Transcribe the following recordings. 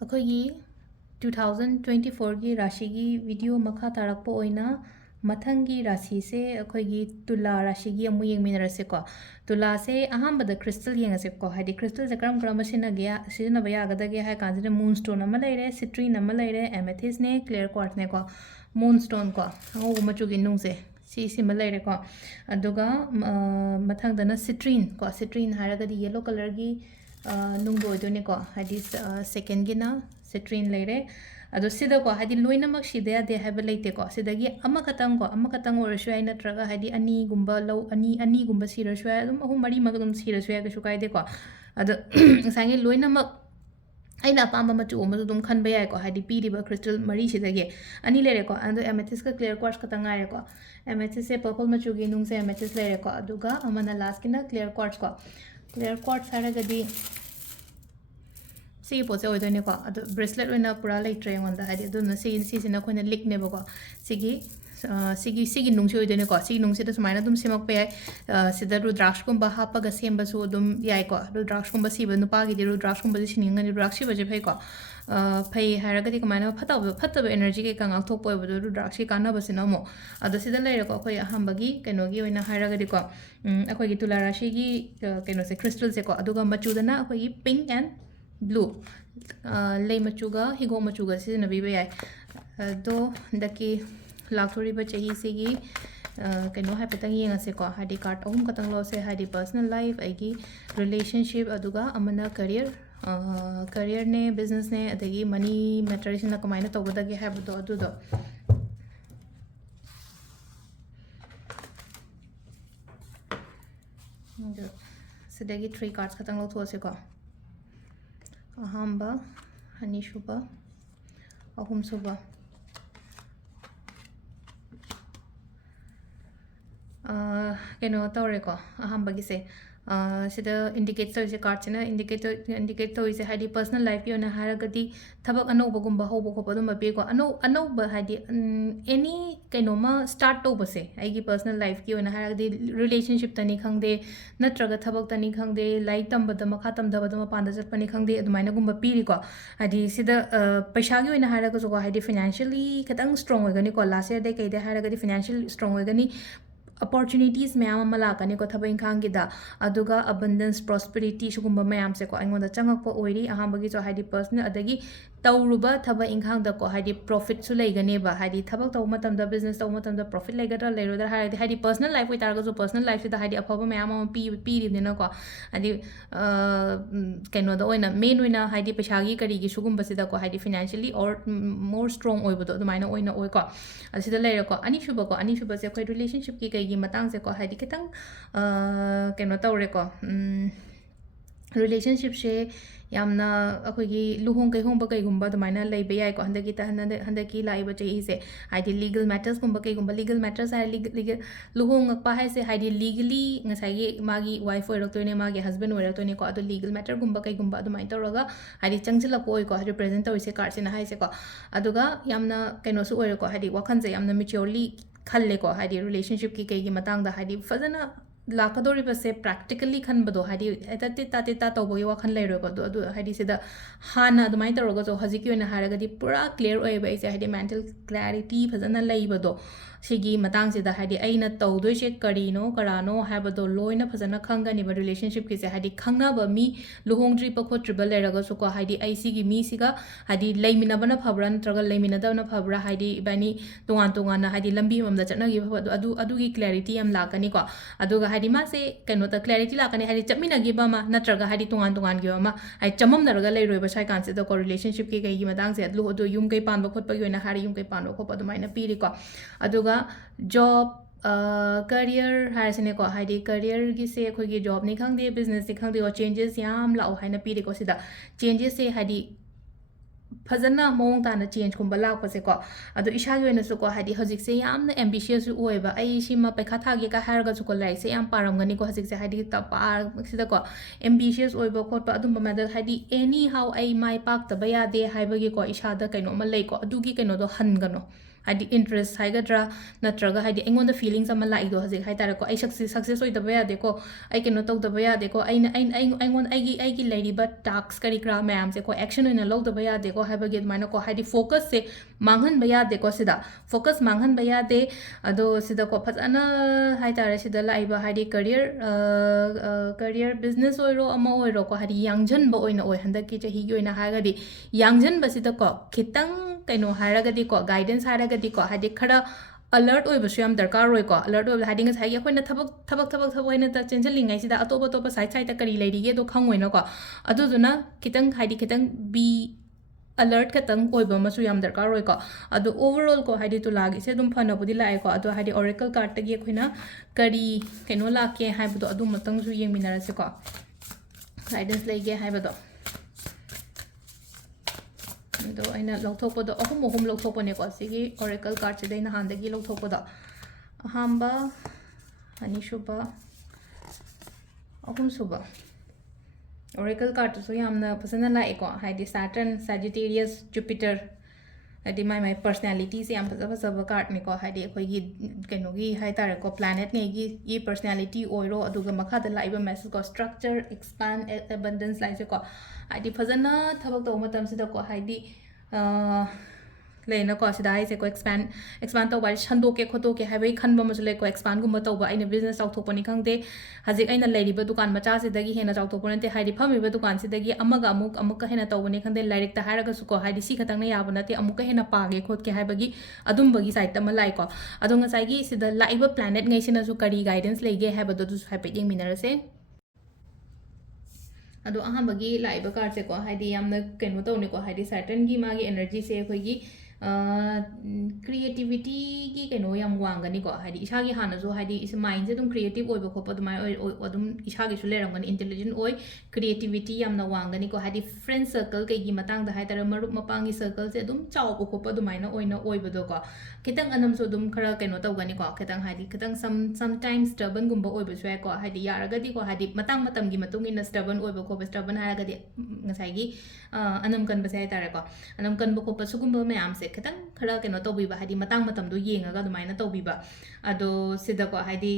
ꯑꯩꯈꯣꯏꯒꯤ 2024ꯒꯤ ꯔꯥꯁꯤꯒꯤ ꯚꯤꯗꯤꯑꯣ ꯃꯈꯥ ꯇꯥꯔꯛꯄ ꯑꯣꯏꯅ ꯃꯊꯪꯒꯤ ꯔꯥꯁꯤꯁꯦ ꯑꯩꯈꯣꯏꯒꯤ ꯇꯨꯂꯥ ꯔꯥꯁꯤꯒꯤ ꯑꯃꯨꯛ ꯌꯦꯡꯃꯤꯟꯅꯔꯁꯦꯀꯣ ꯇꯨꯂꯥꯁꯦ ꯑꯍꯥꯟꯕꯗ ꯈ꯭ꯔꯤꯁꯇꯜ ꯌꯦꯡꯉꯁꯦꯀꯣ ꯍꯥꯏꯗꯤ ꯈ꯭ꯔꯤꯁꯇꯜꯁꯦ ꯀꯔꯝꯕ ꯁꯤꯖꯤꯟꯅꯕ ꯌꯥꯒꯗꯒꯦ ꯍꯥꯏ ꯀꯥꯟꯁꯤꯗ ꯃꯨꯟꯁꯇꯣꯟ ꯑꯃ ꯂꯩꯔꯦ ꯁꯤꯇ꯭ꯔꯤꯟ ꯑꯃ ꯂꯩꯔꯦ ꯑꯦꯃꯦꯊꯤꯁꯅꯦ ꯀ꯭ꯂꯤꯌꯔ ꯀ꯭ꯋꯥꯔꯠꯁꯅꯦꯀꯣ ꯃꯨꯟꯁꯇꯣꯟ ꯀꯣ ꯑꯉꯧꯕ ꯃꯆꯨꯒꯤ ꯅꯨꯡꯁꯦ ꯁꯤꯃ ꯂꯩꯔꯦꯀꯣ ꯑꯗꯨꯒ ꯃꯊꯪꯗꯅ ꯁꯤꯇ꯭ꯔꯤꯟ ꯍꯥꯏꯔꯒꯗꯤ ꯌꯦꯜꯂꯣ ꯀꯂꯔꯒꯤ ꯅꯨꯡꯗꯣ ꯑꯣꯏꯗꯣꯏꯅꯦꯀꯣ ꯍꯥꯏꯗꯤ ꯁꯦꯀꯦꯟꯒꯤꯅ ꯁꯤꯇ꯭ꯔꯤꯟ ꯂꯩꯔꯦ ꯑꯗꯣ ꯁꯤꯗꯀꯣ ꯍꯥꯏꯗꯤ ꯂꯣꯏꯅꯃꯛ ꯁꯤꯗ ꯌꯥꯗꯦ ꯍꯥꯏꯕ ꯂꯩꯇꯦꯀꯣ ꯁꯤꯗꯒꯤ ꯑꯃꯈꯛꯇꯪ ꯑꯣꯏꯔꯁꯨ ꯌꯥꯏ ꯅꯠꯇ꯭ꯔꯒ ꯍꯥꯏꯗꯤ ꯑꯅꯤꯒꯨꯝꯕ ꯑꯅꯤꯒꯨꯝꯕ ꯁꯤꯔꯁꯨ ꯌꯥꯏ ꯑꯗꯨꯝ ꯑꯍꯨꯝ ꯃꯔꯤꯃꯛ ꯑꯗꯨꯝ ꯁꯤꯔꯁꯨ ꯌꯥꯏ ꯀꯩꯁꯨ ꯀꯥꯏꯗꯦꯀꯣ ꯑꯗꯣ ꯉꯁꯥꯏꯒꯤ ꯂꯣꯏꯅꯃꯛ ꯑꯩꯅ ꯑꯄꯥꯝꯕ ꯃꯆꯨ ꯑꯃꯁꯨ ꯑꯗꯨꯝ ꯈꯟꯕ ꯌꯥꯏꯀꯣ ꯍꯥꯏꯗꯤ ꯄꯤꯔꯤꯕ ꯈ꯭ꯔꯤꯁꯇꯜ ꯃꯔꯤꯁꯤꯗꯒꯤ ꯑꯅꯤ ꯂꯩꯔꯦꯀꯣ ꯑꯗꯣ ꯑꯦꯃꯦꯊꯤꯁꯀ ꯀ꯭ꯂꯤꯌꯔ ꯀ꯭ꯋꯥꯔꯠꯁ ꯈꯛꯇꯪ ꯉꯥꯏꯔꯦꯀꯣ ꯑꯦꯃꯦꯊꯤꯁꯁꯦ ꯄꯔꯄꯜ ꯃꯆꯨꯒꯤ ꯅꯨꯡꯁꯦ ꯑꯦꯃꯦꯊꯤꯁ ꯂꯩꯔꯦꯀꯣ ꯑꯗꯨꯒ ꯑꯃꯅ ꯂꯥꯁꯀꯤꯅ ꯀ꯭ꯂꯤꯌꯔ ꯀ꯭ꯋꯥꯔꯠꯁ ꯀꯣ ꯀ꯭ꯂꯤꯌꯔ ꯀ꯭ꯋꯥꯔꯠꯁ ꯍꯥꯏꯔꯒꯗꯤ ꯁꯤꯒꯤ ꯄꯣꯠꯁꯦ ꯑꯣꯏꯗꯣꯏꯅꯦꯀꯣ ꯑꯗꯣ ꯕ꯭ꯔꯦꯁꯂꯦꯠ ꯑꯣꯏꯅ ꯄꯨꯔꯥ ꯂꯩꯇ꯭ꯔꯦ ꯑꯩꯉꯣꯟꯗ ꯍꯥꯏꯗꯤ ꯑꯗꯨꯅ ꯁꯤꯁꯤꯅ ꯑꯩꯈꯣꯏꯅ ꯂꯤꯛꯅꯦꯕꯀꯣ ꯁꯤꯒꯤ ꯅꯨꯡꯁꯤ ꯑꯣꯏꯗꯣꯏꯅꯦꯀꯣ ꯁꯤꯒꯤ ꯅꯨꯡꯁꯤꯗ ꯁꯨꯃꯥꯏꯅ ꯑꯗꯨꯝ ꯁꯦꯝꯃꯛꯄ ꯌꯥꯏ ꯁꯤꯗ ꯔꯨꯗ꯭ꯔꯥꯛꯁꯀꯨꯝꯕ ꯍꯥꯞꯄꯒ ꯁꯦꯝꯕꯁꯨ ꯑꯗꯨꯝ ꯌꯥꯏꯀꯣ ꯔꯨꯗ꯭ꯔꯥꯛꯁꯀꯨꯝꯕ ꯁꯤꯕ ꯅꯨꯄꯥꯒꯤꯗꯤ ꯔꯨꯗ꯭ꯔꯥꯛꯁꯀꯨꯝꯕꯁꯤ ꯁꯤꯅꯤꯡꯒꯅꯤ ꯔꯨꯗ꯭ꯔꯥꯛꯁ ꯁꯤꯕꯁꯦ ꯐꯩꯀꯣ ꯐꯩ ꯍꯥꯏꯔꯒꯗꯤ ꯀꯃꯥꯏꯅ ꯐꯠꯇꯕ ꯑꯦꯅꯔꯖꯤ ꯀꯩꯀꯥ ꯉꯥꯛꯊꯣꯛꯄ ꯑꯣꯏꯕꯗꯣ ꯔꯨꯗ꯭ꯔꯥꯛꯁꯀꯤ ꯀꯥꯟꯅꯕꯁꯤꯅ ꯑꯃꯨꯛ ꯑꯗꯣ ꯁꯤꯗ ꯂꯩꯔꯦꯀꯣ ꯑꯩꯈꯣꯏ ꯑꯍꯥꯟꯕꯒꯤ ꯀꯩꯅꯣꯒꯤ ꯑꯣꯏꯅ ꯍꯥꯏꯔꯒꯗꯤꯀꯣ ꯑꯩꯈꯣꯏꯒꯤ ꯇꯨꯂꯥ ꯔꯥꯁꯤꯒꯤ ꯀꯩꯅꯣꯁꯦ ꯈ꯭ꯔꯤꯁꯇꯜꯁꯦꯀꯣ ꯑꯗꯨꯒ ꯃꯆꯨꯗꯅ ꯑꯩꯈꯣꯏꯒꯤ ꯄꯤꯡꯛ ꯑꯦꯟ ꯕ꯭ꯂꯨ ꯂꯩ ꯃꯆꯨꯒ ꯍꯤꯒꯣꯛ ꯃꯆꯨꯒ ꯁꯤꯖꯤꯟꯅꯕꯤꯕ ꯌꯥꯏ ꯑꯗꯣ ꯍꯟꯗꯛꯀꯤ ꯂꯥꯛꯇꯣꯔꯤꯕ ꯆꯍꯤꯁꯤꯒꯤ ꯀꯩꯅꯣ ꯍꯥꯏꯐꯦꯠꯇꯪ ꯌꯦꯡꯉꯁꯦꯀꯣ ꯍꯥꯏꯗꯤ ꯀꯥꯔꯠ ꯑꯍꯨꯝ ꯈꯛꯇꯪ ꯂꯧꯁꯦ ꯍꯥꯏꯗꯤ ꯄꯔꯁꯅꯦꯜ ꯂꯥꯏꯐ ꯑꯩꯒꯤ ꯔꯤꯂꯦꯁꯟꯁꯤꯞ ꯑꯗꯨꯒ ꯑꯃꯅ ꯀꯔꯤꯌꯔꯅꯦ ꯕꯤꯖꯤꯅꯦꯁꯅꯦ ꯑꯗꯒꯤ ꯃꯅꯤ ꯃꯦꯇꯔꯁꯤꯅ ꯀꯃꯥꯏꯅ ꯇꯧꯒꯗꯒꯦ ꯍꯥꯏꯕꯗꯣ ꯑꯗꯨꯗꯣ ꯁꯤꯗꯒꯤ 3 ꯀꯥꯔꯠꯁ ꯈꯛꯇꯪ ꯂꯧꯊꯣꯛꯑꯁꯦꯀꯣ ꯑꯍꯥꯟꯕ ꯑꯅꯤꯁꯨꯕ ꯑꯍꯨꯝꯁꯨꯕ ꯀꯩꯅꯣ ꯇꯧꯔꯦꯀꯣ ꯑꯍꯥꯟꯕꯒꯤꯁꯦ ꯁꯤꯗ ꯏꯟꯗꯤꯀꯦꯠ ꯇꯧꯔꯤꯁꯦ ꯀꯥꯔꯠꯁꯤꯅ ꯏꯟꯗꯤꯀꯦꯠ ꯇꯧꯔꯤꯁꯦ ꯍꯥꯏꯗꯤ ꯄꯔꯁꯅꯦꯜ ꯂꯥꯏꯐꯀꯤ ꯑꯣꯏꯅ ꯍꯥꯏꯔꯒꯗꯤ ꯊꯕꯛ ꯑꯅꯧꯕꯒꯨꯝꯕ ꯍꯧꯕ ꯈꯣꯠꯄ ꯑꯗꯨꯝꯕ ꯄꯤꯀꯣ ꯑꯅꯧꯕ ꯍꯥꯏꯗꯤ ꯑꯦꯅꯤ ꯀꯩꯅꯣꯃ ꯁ꯭ꯇꯥꯔꯠ ꯇꯧꯕꯁꯦ ꯑꯩꯒꯤ ꯄꯔꯁꯅꯦꯜ ꯂꯥꯏꯐꯀꯤ ꯑꯣꯏꯅ ꯍꯥꯏꯔꯒꯗꯤ ꯔꯤꯂꯦꯁꯟꯁꯤꯞꯇꯅꯤ ꯈꯪꯗꯦ ꯅꯠꯇ꯭ꯔꯒ ꯊꯕꯛꯇꯅꯤ ꯈꯪꯗꯦ ꯂꯥꯏꯔꯤꯛ ꯇꯝꯕꯗ ꯃꯈꯥ ꯇꯝꯊꯕꯗ ꯃꯄꯥꯟꯗ ꯆꯠꯄꯅꯤ ꯈꯪꯗे ꯑꯗꯨꯃꯥꯏꯅꯒꯨꯝꯕ ꯄꯤꯔꯤꯀꯣ ꯍꯥꯏꯗꯤ ꯁꯤꯗ ꯄꯩꯁꯥꯒꯤ ꯑꯣꯏꯅ ꯍꯥꯏꯔꯒꯁꯨꯀꯣ ꯍꯥꯏꯗꯤ ꯐꯤꯅꯥꯟꯁꯤꯌꯦꯜꯂꯤ ꯈꯤꯇꯪ ꯁ꯭ꯇ꯭ꯔꯣꯡ ꯑꯣꯏꯒꯅꯤꯀꯣ ꯂꯥꯁ ꯌꯔꯗꯩ ꯀꯩꯗꯩ ꯍꯥꯏꯔꯒꯗꯤ ꯐꯤꯅꯥꯟꯁꯤꯌꯦꯜ ꯁ꯭ꯇ꯭ꯔꯣꯡ ꯑꯣꯏꯒꯅꯤ opportunities ꯃꯌꯥꯝ ꯑꯃ ꯂꯥꯛꯀꯅꯤꯀꯣ ꯊꯕꯛ ꯏꯪꯈꯥꯡꯒꯤꯗ ꯑꯗꯨꯒ abundance prosperity ꯁꯤꯒꯨꯝꯕ ꯃꯌꯥꯝꯁꯦꯀꯣ ꯑꯩꯉꯣꯟꯗ ꯆꯪꯉꯛꯄ ꯑꯣꯏꯔꯤ ꯑꯍꯥꯟꯕꯒꯤꯁꯨ ꯍꯥꯏꯗꯤ ꯄꯔꯁꯅꯦꯜ ꯑꯗꯒꯤ ꯇꯧꯔꯨꯕ ꯊꯕꯛ ꯏꯪꯈꯥꯡꯗꯀꯣ ꯍꯥꯏꯗꯤ ꯄ꯭ꯔꯣꯐꯤꯠꯁꯨ ꯂꯩꯒꯅꯦꯕ ꯍꯥꯏꯗꯤ ꯊꯕꯛ ꯇꯧꯕ ꯃꯇꯝꯗ ꯕꯤꯖꯤꯅꯦꯁ ꯇꯧꯕ ꯃꯇꯝꯗ ꯄ꯭ꯔꯣꯐꯤꯠ ꯂꯩꯒꯗ꯭ꯔꯥ ꯂꯩꯔꯣꯏꯗ꯭ꯔꯥ ꯍꯥꯏꯔꯗꯤ ꯍꯥꯏꯗꯤ ꯄꯔꯁꯅꯦꯜ ꯂꯥꯏꯐ ꯑꯣꯏꯇꯥꯔꯒꯁꯨ ꯄꯔꯁꯅꯦꯜ ꯂꯥꯏꯐꯁꯤꯗ ꯍꯥꯏꯗꯤ ꯑꯐꯕ ꯃꯌꯥꯝ ꯑꯃ ꯄꯤꯔꯤꯕꯅꯤꯅꯀꯣ ꯍꯥꯏꯗꯤ ꯀꯩꯅꯣꯗ ꯑꯣꯏꯅ ꯃꯦꯟ ꯑꯣꯏꯅ ꯍꯥꯏꯗꯤ ꯄꯩꯁꯥꯒꯤ ꯀꯔꯤꯒꯤ ꯁꯤꯒꯨꯝꯕꯁꯤꯗꯀꯣ ꯍꯥꯏꯗꯤ ꯐꯤꯅꯥꯟꯁꯤꯌꯦꯜꯂꯤ ꯑꯣꯔ ꯃꯣꯔ ꯁ꯭ꯇ꯭ꯔꯣꯡ ꯑꯣꯏꯕꯗꯣ ꯑꯗꯨꯃꯥꯏꯅ ꯑꯣꯏꯅ ꯑꯣꯏꯀꯣ ꯑꯁꯤꯗ ꯂꯩꯔꯦꯀꯣ ꯑꯅꯤꯁꯨꯕꯁꯦ ꯑꯩꯈꯣꯏ ꯔꯤꯂꯦꯁꯟshipꯀꯤ ꯀꯩꯒꯤ ꯃꯇꯥꯡꯁꯦꯀꯣ ꯍꯥꯏꯗꯤ ꯈꯤꯇꯪ ꯀꯩꯅꯣ ꯇꯧꯔꯦꯀꯣ ꯔꯤꯂꯦꯁꯟshipꯁꯦ ꯌꯥꯝꯅ ꯑꯩꯈꯣꯏꯒꯤ ꯂꯨꯍꯣꯡ ꯀꯩꯍꯣꯡꯕ ꯀꯩꯒꯨꯝꯕ ꯑꯗꯨꯃꯥꯏꯅ ꯂꯩꯕ ꯌꯥꯏꯀꯣ ꯍꯟꯗꯛꯀꯤ ꯂꯥꯛꯏꯕ ꯆꯍꯤꯁꯦ ꯍꯥꯏꯗꯤ ꯂꯤꯒꯜ ꯃꯦꯇꯔꯁꯀꯨꯝꯕ ꯀꯩꯒꯨꯝꯕ ꯂꯤꯒꯜ ꯃꯦꯇꯔꯁ ꯍꯥꯏꯔ ꯂꯨꯍꯣꯡꯉꯛꯄ ꯍꯥꯏꯁꯦ ꯍꯥꯏꯗꯤ ꯂꯤꯒꯂꯤ ꯉꯁꯥꯏꯒꯤ ꯃꯥꯒꯤ ꯋꯥꯏꯐ ꯑꯣꯏꯔꯛꯇꯣꯏꯅꯦ ꯃꯥꯒꯤ ꯍꯁꯕꯦꯟ ꯑꯣꯏꯔꯛꯇꯣꯏꯅꯦꯀꯣ ꯑꯗꯣ ꯂꯤꯒꯜ ꯃꯦꯇꯔꯒꯨꯝꯕ ꯀꯩꯒꯨꯝꯕ ꯑꯗꯨꯃꯥꯏꯅ ꯇꯧꯔꯒ ꯍꯥꯏꯗꯤ ꯆꯪꯁꯤꯜꯂꯛꯄ ꯑꯣꯏꯀꯣ ꯔꯤꯄ꯭ꯔꯦꯖꯦꯟ ꯇꯧꯔꯤꯁꯦ ꯀꯥꯔꯠꯁꯤꯅ ꯍꯥꯏꯁꯦꯀꯣ ꯑꯗꯨꯒ ꯌꯥꯝꯅ ꯀꯩꯅꯣꯁꯨ ꯑꯣꯏꯔꯦꯀꯣ ꯍꯥꯏꯗꯤ ꯋꯥꯈꯟꯁꯦ ꯌꯥꯝꯅ ꯃꯦꯆ꯭ꯌꯣꯔꯂꯤ ꯈꯜꯂꯦꯀꯣ ꯍꯥꯏꯗꯤ ꯔꯤꯂꯦꯁꯟshipꯀꯤ ꯀꯩꯒꯤ ꯃꯇꯥꯡꯗ ꯍꯥꯏꯗꯤ ꯐꯖꯅ ꯂꯥꯛꯀꯗꯧꯔꯤꯕꯁꯦ ꯄ꯭ꯔꯦꯛꯇꯤꯀꯦꯜꯂꯤ ꯈꯟꯕꯗꯣ ꯍꯥꯏꯗꯤ ꯍꯦꯛꯇ ꯇꯤꯠꯇꯥ ꯇꯧꯕꯒꯤ ꯋꯥꯈꯜ ꯂꯩꯔꯣꯏꯀꯣ ꯑꯗꯨ ꯍꯥꯏꯗꯤ ꯁꯤꯗ ꯍꯥꯟꯅ ꯑꯗꯨꯃꯥꯏꯅ ꯇꯧꯔꯒꯁꯨ ꯍꯧꯖꯤꯛꯀꯤ ꯑꯣꯏꯅ ꯍꯥꯏꯔꯒꯗꯤ ꯄꯨꯔꯥ ꯀ꯭ꯂꯤꯌꯔ ꯑꯣꯏꯌꯦꯕ ꯑꯩꯁꯦ ꯍꯥꯏꯗꯤ ꯃꯦꯟꯇꯦꯜ ꯀ꯭ꯂꯦꯔꯤꯇꯤ ꯐꯖꯅ ꯂꯩꯕꯗꯣ ꯁꯤꯒꯤ ꯃꯇꯥꯡꯁꯤꯗ ꯍꯥꯏꯗꯤ ꯑꯩꯅ ꯇꯧꯗꯣꯏꯁꯦ ꯀꯔꯤꯅꯣ ꯀꯔꯥꯅೋ ꯍꯥꯏꯕꯗꯣ ꯂꯣꯏꯅ ꯐꯖꯅ ꯈꯪꯒꯅꯤꯕ ꯔꯤꯂꯦꯁꯟshipꯀꯤꯁꯦ ꯍꯥꯏꯗꯤ ꯈꯪꯅꯕ ꯃꯤ ꯂꯨꯍꯣꯡꯗ꯭ꯔꯤꯕ ꯈꯣꯠꯇ꯭ꯔꯤꯕ ꯂꯩꯔꯒꯁꯨꯀꯣ ꯍꯥꯏꯗꯤ ꯑꯩ ꯁꯤꯒꯤ ꯃꯤꯁꯤꯒ ꯍꯥꯏꯗꯤ ꯂꯩꯃꯤꯟꯅꯕꯅ ꯐꯕ꯭ꯔꯥ ꯅꯠꯇ꯭ꯔꯒ ꯂꯩꯃꯤꯟꯅꯗꯕꯅ ꯐꯕ꯭ꯔꯥ ꯍꯥꯏꯗꯤ ꯏꯕꯥꯅꯤ ꯇꯣꯉꯥꯟꯅ ꯍꯥꯏꯗꯤ ꯂꯝꯕꯤ ꯑꯃꯃꯝꯗ ꯆꯠꯅꯈꯤꯕ ꯐꯕ ꯑꯗꯨꯒꯤ ꯀ꯭ꯂꯦꯔꯤꯇꯤ ꯌꯥꯝ ꯂꯥꯛꯀꯅꯤꯀꯣ ꯑꯗꯨꯒ ꯍꯥꯏꯗꯤ ꯃꯥꯁꯦ ꯀꯩꯅꯣꯗ ꯀ꯭ꯂꯦꯔꯤꯇꯤ ꯂꯥꯛꯀꯅꯤ ꯍꯥꯏꯗꯤ ꯆꯠꯃꯤꯟꯅꯈꯤꯕ ꯑꯃ ꯅꯠꯇ꯭ꯔꯒ ꯍꯥꯏꯗꯤ ꯇꯣꯉꯥꯟꯈꯤꯕ ꯑꯃ ꯍꯥꯏꯗꯤ ꯆꯃꯝꯅꯔꯒ ꯂꯩꯔꯣꯏꯕ ꯁ꯭ꯋꯥꯏ ꯀꯥꯟꯁꯤꯗꯀꯣ ꯔꯤꯂꯦꯁꯟshipꯀꯤ ꯀꯩꯒꯤ ꯃꯇꯥꯡꯁꯦ ꯑꯗꯨ ꯌꯨꯝ ꯀꯩ ꯄꯥꯟꯕ ꯈꯣꯠꯄꯒꯤ ꯑꯣꯏꯅ ꯍꯥꯏꯔꯤ ꯌꯨꯝ ꯀꯩ ꯄꯥꯟꯕ ꯈꯣꯠꯄ ꯑꯗꯨꯃꯥꯏꯅ ꯄꯤꯔꯤꯀꯣ ꯑꯗꯨꯒ ꯖꯣꯕ ꯀꯔꯤꯌꯔ ꯍꯥꯏꯔꯁꯤꯅꯦꯀꯣ ꯍꯥꯏꯗꯤ ꯀꯔꯤꯌꯔꯒꯤꯁꯦ ꯑꯩꯈꯣꯏꯒꯤ ꯖꯣꯕꯅꯤ ꯈꯪꯗꯦ ꯕꯤꯖꯤꯅꯦꯁꯅꯤ ꯈꯪꯗꯦꯀꯣ ꯆꯦꯟꯖꯦꯁ ꯌꯥꯝ ꯂꯥꯛꯑꯣ ꯍꯥꯏꯅ ꯄꯤꯔꯤꯀꯣ ꯁꯤꯗ ꯆꯦꯟꯖꯦꯁꯁꯦ ꯍꯥꯏꯗꯤ ꯐꯖꯅ ꯃꯑꯣꯡ ꯇꯥꯅ ꯆꯦꯟꯖꯀꯨꯝꯕ ꯂꯥꯛꯄꯁꯦꯀꯣ ꯑꯗꯣ ꯏꯁꯥꯒꯤ ꯑꯣꯏꯅꯁꯨꯀꯣ ꯍꯥꯏꯗꯤ ꯍꯧꯖꯤꯛꯁꯦ ꯌꯥꯝꯅ ꯑꯦꯝꯕꯤꯁꯤꯌꯁꯁꯨ ꯑꯣꯏꯕ ꯑꯩ ꯁꯤꯃ ꯄꯩꯈꯥ ꯊꯥꯒꯦꯒ ꯍꯥꯏꯔꯒꯁꯨꯀꯣ ꯂꯥꯏꯔꯤꯛꯁꯦ ꯌꯥꯝ ꯄꯥꯔꯝꯒꯅꯤꯀꯣ ꯍꯧꯖꯤꯛꯁꯦ ꯍꯥꯏꯗꯤ ꯁꯤꯗꯀꯣ ꯑꯦꯝꯕꯤꯁꯤꯌꯁ ꯑꯣꯏꯕ ꯈꯣꯠꯄ ꯑꯗꯨꯝꯕ ꯃꯦꯗꯜ ꯍꯥꯏꯗꯤ ꯑꯦꯅꯤ ꯍꯥꯎ ꯑꯩ ꯃꯥꯏ ꯄꯥꯛꯇꯕ ꯌꯥꯗꯦ ꯍꯥꯏꯕꯒꯤꯀꯣ ꯏꯁꯥꯗ ꯀꯩꯅꯣꯝꯃ ꯂꯩꯀꯣ ꯑꯗꯨꯒꯤ ꯀꯩꯅꯣꯗꯣ ꯍꯟꯒꯅꯣ ꯍꯥꯏꯗꯤ ꯏꯟꯇꯔꯦꯁ ꯍꯥꯏꯒꯗ꯭ꯔꯥ ꯅꯠꯇ꯭ꯔꯒ ꯍꯥꯏꯗꯤ ꯑꯩꯉꯣꯟꯗ ꯐꯤꯂꯤꯡꯁ ꯑꯃ ꯂꯥꯛꯏꯗꯣ ꯍꯧꯖꯤꯛ ꯍꯥꯏꯇꯥꯔꯦꯀꯣ ꯑꯩ ꯁꯛꯁꯦꯁ ꯑꯣꯏꯗꯕ ꯌꯥꯗꯦꯀꯣ ꯑꯩ ꯀꯩꯅꯣ ꯇꯧꯗꯕ ꯌꯥꯗꯦꯀꯣ ꯑꯩꯉꯣꯟꯗ ꯑꯩꯒꯤ ꯂꯩꯔꯤꯕ ꯇꯥꯛꯁ ꯀꯔꯤ ꯀꯔꯥ ꯃꯌꯥꯝꯁꯦꯀꯣ ꯑꯦꯛꯁꯟ ꯑꯣꯏꯅ ꯂꯧꯗꯕ ꯌꯥꯗꯦꯀꯣ ꯍꯥꯏꯕꯒꯤ ꯑꯗꯨꯃꯥꯏꯅꯀꯣ ꯍꯥꯏꯗꯤ ꯐꯣꯀꯁꯁꯦ ꯃꯥꯡꯍꯟꯕ ꯌꯥꯗꯦꯀꯣ ꯁꯤꯗ ꯐꯣꯀꯁ ꯃꯥꯡꯍꯟꯕ ꯌꯥꯗꯦ ꯑꯗꯣ ꯁꯤꯗꯀꯣ ꯐꯖꯅ ꯍꯥꯏꯇꯥꯔꯦ ꯁꯤꯗ ꯂꯥꯛꯏꯕ ꯍꯥꯏꯗꯤ ꯀꯔꯤꯌꯔ ꯕꯤꯖꯅꯦꯁ ꯑꯣꯏꯔꯣ ꯑꯃ ꯑꯣꯏꯔꯣꯀꯣ ꯍꯥꯏꯗꯤ ꯌꯥꯡझꯟꯕ ꯑꯣꯏꯅ ꯑꯣꯏ ꯍꯟꯗꯛꯀꯤ ꯆꯍꯤꯒꯤ ꯑꯣꯏꯅ ꯍꯥꯏꯔꯒꯗꯤ ꯌꯥꯡझꯟꯕꯁꯤꯗꯀꯣ ꯈꯤꯇꯪ ꯀꯩꯅꯣ ꯍꯥꯏꯔꯒꯗꯤꯀꯣ ꯒꯥꯏꯗꯦꯟꯁ ꯍꯥꯏꯔꯒꯗꯤꯀꯣ ꯍꯥꯏꯗꯤ ꯈꯔ ꯑꯂꯔꯠ ꯑꯣꯏꯕꯁꯨ ꯌꯥꯝ ꯗꯔꯀꯥꯔ ꯑꯣꯏꯀꯣ ꯑꯂꯔꯠ ꯑꯣꯏꯕ ꯍꯥꯏꯗꯤ ꯉꯁꯥꯏꯒꯤ ꯑꯩꯈꯣꯏꯅ ꯊꯕꯛ ꯍꯥꯏꯅ ꯆꯦꯟꯁꯤꯜꯂꯤꯉꯩꯁꯤꯗ ꯑꯇꯣꯞꯄ ꯁꯥꯏꯠꯇ ꯀꯔꯤ ꯂꯩꯔꯤꯒꯦꯗꯣ ꯈꯪꯉꯣꯏꯅꯀꯣ ꯑꯗꯨꯗꯨꯅ ꯈꯤꯇꯪ ꯍꯥꯏꯗꯤ ꯈꯤꯇꯪ ꯕꯤ ꯑꯂꯔꯠ ꯈꯇꯪ ꯑꯣꯏꯕ ꯑꯃꯁꯨ ꯌꯥꯝ ꯗꯔꯀꯥꯔ ꯑꯣꯏꯀꯣ ꯑꯗꯣ ꯑꯣꯚꯔꯑꯣꯜ ko ꯍꯥꯏꯗꯤ ꯇꯨꯂꯥꯒꯤꯁꯦ ꯑꯗꯨꯝ ꯐꯅꯕꯨꯗꯤ ꯂꯥꯛꯑꯦꯀꯣ ꯑꯗꯣ ꯍꯥꯏꯗꯤ ꯑꯣꯔꯦꯀꯜ ꯀꯥꯔꯠꯇꯒꯤ ꯑꯩꯈꯣꯏꯅ ꯀꯔꯤ ꯀꯩꯅꯣ ꯂꯥꯛꯀꯦ ꯍꯥꯏꯕꯗꯣ ꯑꯗꯨꯃꯇꯪꯁꯨ ꯌꯦꯡꯃꯤꯟꯅꯔꯁꯤꯀꯣ ꯒꯥꯏꯗꯦꯟꯁ ꯂꯩꯒꯦ ꯍꯥꯏꯕꯗꯣ ꯑꯗꯣ ꯑꯩꯅ ꯂꯧꯊꯣꯛꯄꯗꯣ ꯑꯍꯨꯝ ꯂꯧꯊꯣꯛꯄꯅꯦꯀꯣ ꯁꯤꯒꯤ ꯑꯣꯔꯦꯀꯜ ꯀꯥꯔꯠꯁꯤꯗꯩ ꯅꯍꯥꯟꯗꯒꯤ ꯂꯧꯊꯣꯛꯄꯗꯣ ꯑꯍꯥꯟꯕ ꯑꯅꯤꯁꯨꯕ ꯑꯍꯨꯝꯁꯨꯕ Oracle card so yamna phasana laeko haidi Saturn Sagittarius Jupiter haidi my personality se yam phasa card ni ko haidi akhoi kainogi haitare ko planet nge gi personality oiro aduga makha da laiba message ko structure expand abundance lai se ko haidi phasana thabak to matam sida ko haidi लेना को सिदा है को expand तो बारी छंदो के खोतो के है भाई खन बम ले को expand गुम तो बा इन business आउट थोपनी खंगते हजिक अइन लेरिबा दुकान मचा से दगी हेना आउट थोपने ते हाइडी फमिबा दुकान से दगी अमगा अमुक हेना तौबनी खंगते लाइरिक ता हारगा सुको हाइडी सी खतंग ने याबा नते अमुक हेना पागे खोत के हाइबगी अदुमबगी साइड तम लाइको अदो ngसाइगी सिदा लाइबा planet ngैसिना सु करी guidance लेगे हाइबदो दुस हाइपे येंग मिनरसे अदो अहमबगी लाइबा कार्ड से को हाइडी यामना कैनो तौने को हाइडी Saturn की मागी एनर्जी से अखोगी क्रिएटिविटी की कनो याम वांगनी को हाइडी इसागी हानसो हाइडी इस माइंड से तुम क्रिएटिव ओइबो खोप दुमाय ओदुम इसागी सु लेरंगनी इंटेलिजेंट ओइ क्रिएटिविटी यामना वांगनी को हाइडी फ्रेंड सर्कल कई मतंग दा हाइतर मरुप मपांगी सर्कल से दुम चावबो खोप दुमायना ओइना ओइबदो को खितंग अनम सो दुम खरा कनो तौगनी को खितंग हाइडी खितंग समटाइम्स स्टबन गुंबो ओइबसु याय को हाइडी यारगदी को हाइडी मतंग मतम की मतुंग इन स्टबन ओइबो खोप stubborn हारगदी ngsaigi anam kan ba sai tare ko anam kan bo ko pa sugum ba mayam se khitang khara keno to bi ba hadi matang matam do yenga ga dumai na to bi ba ado sida ko hadi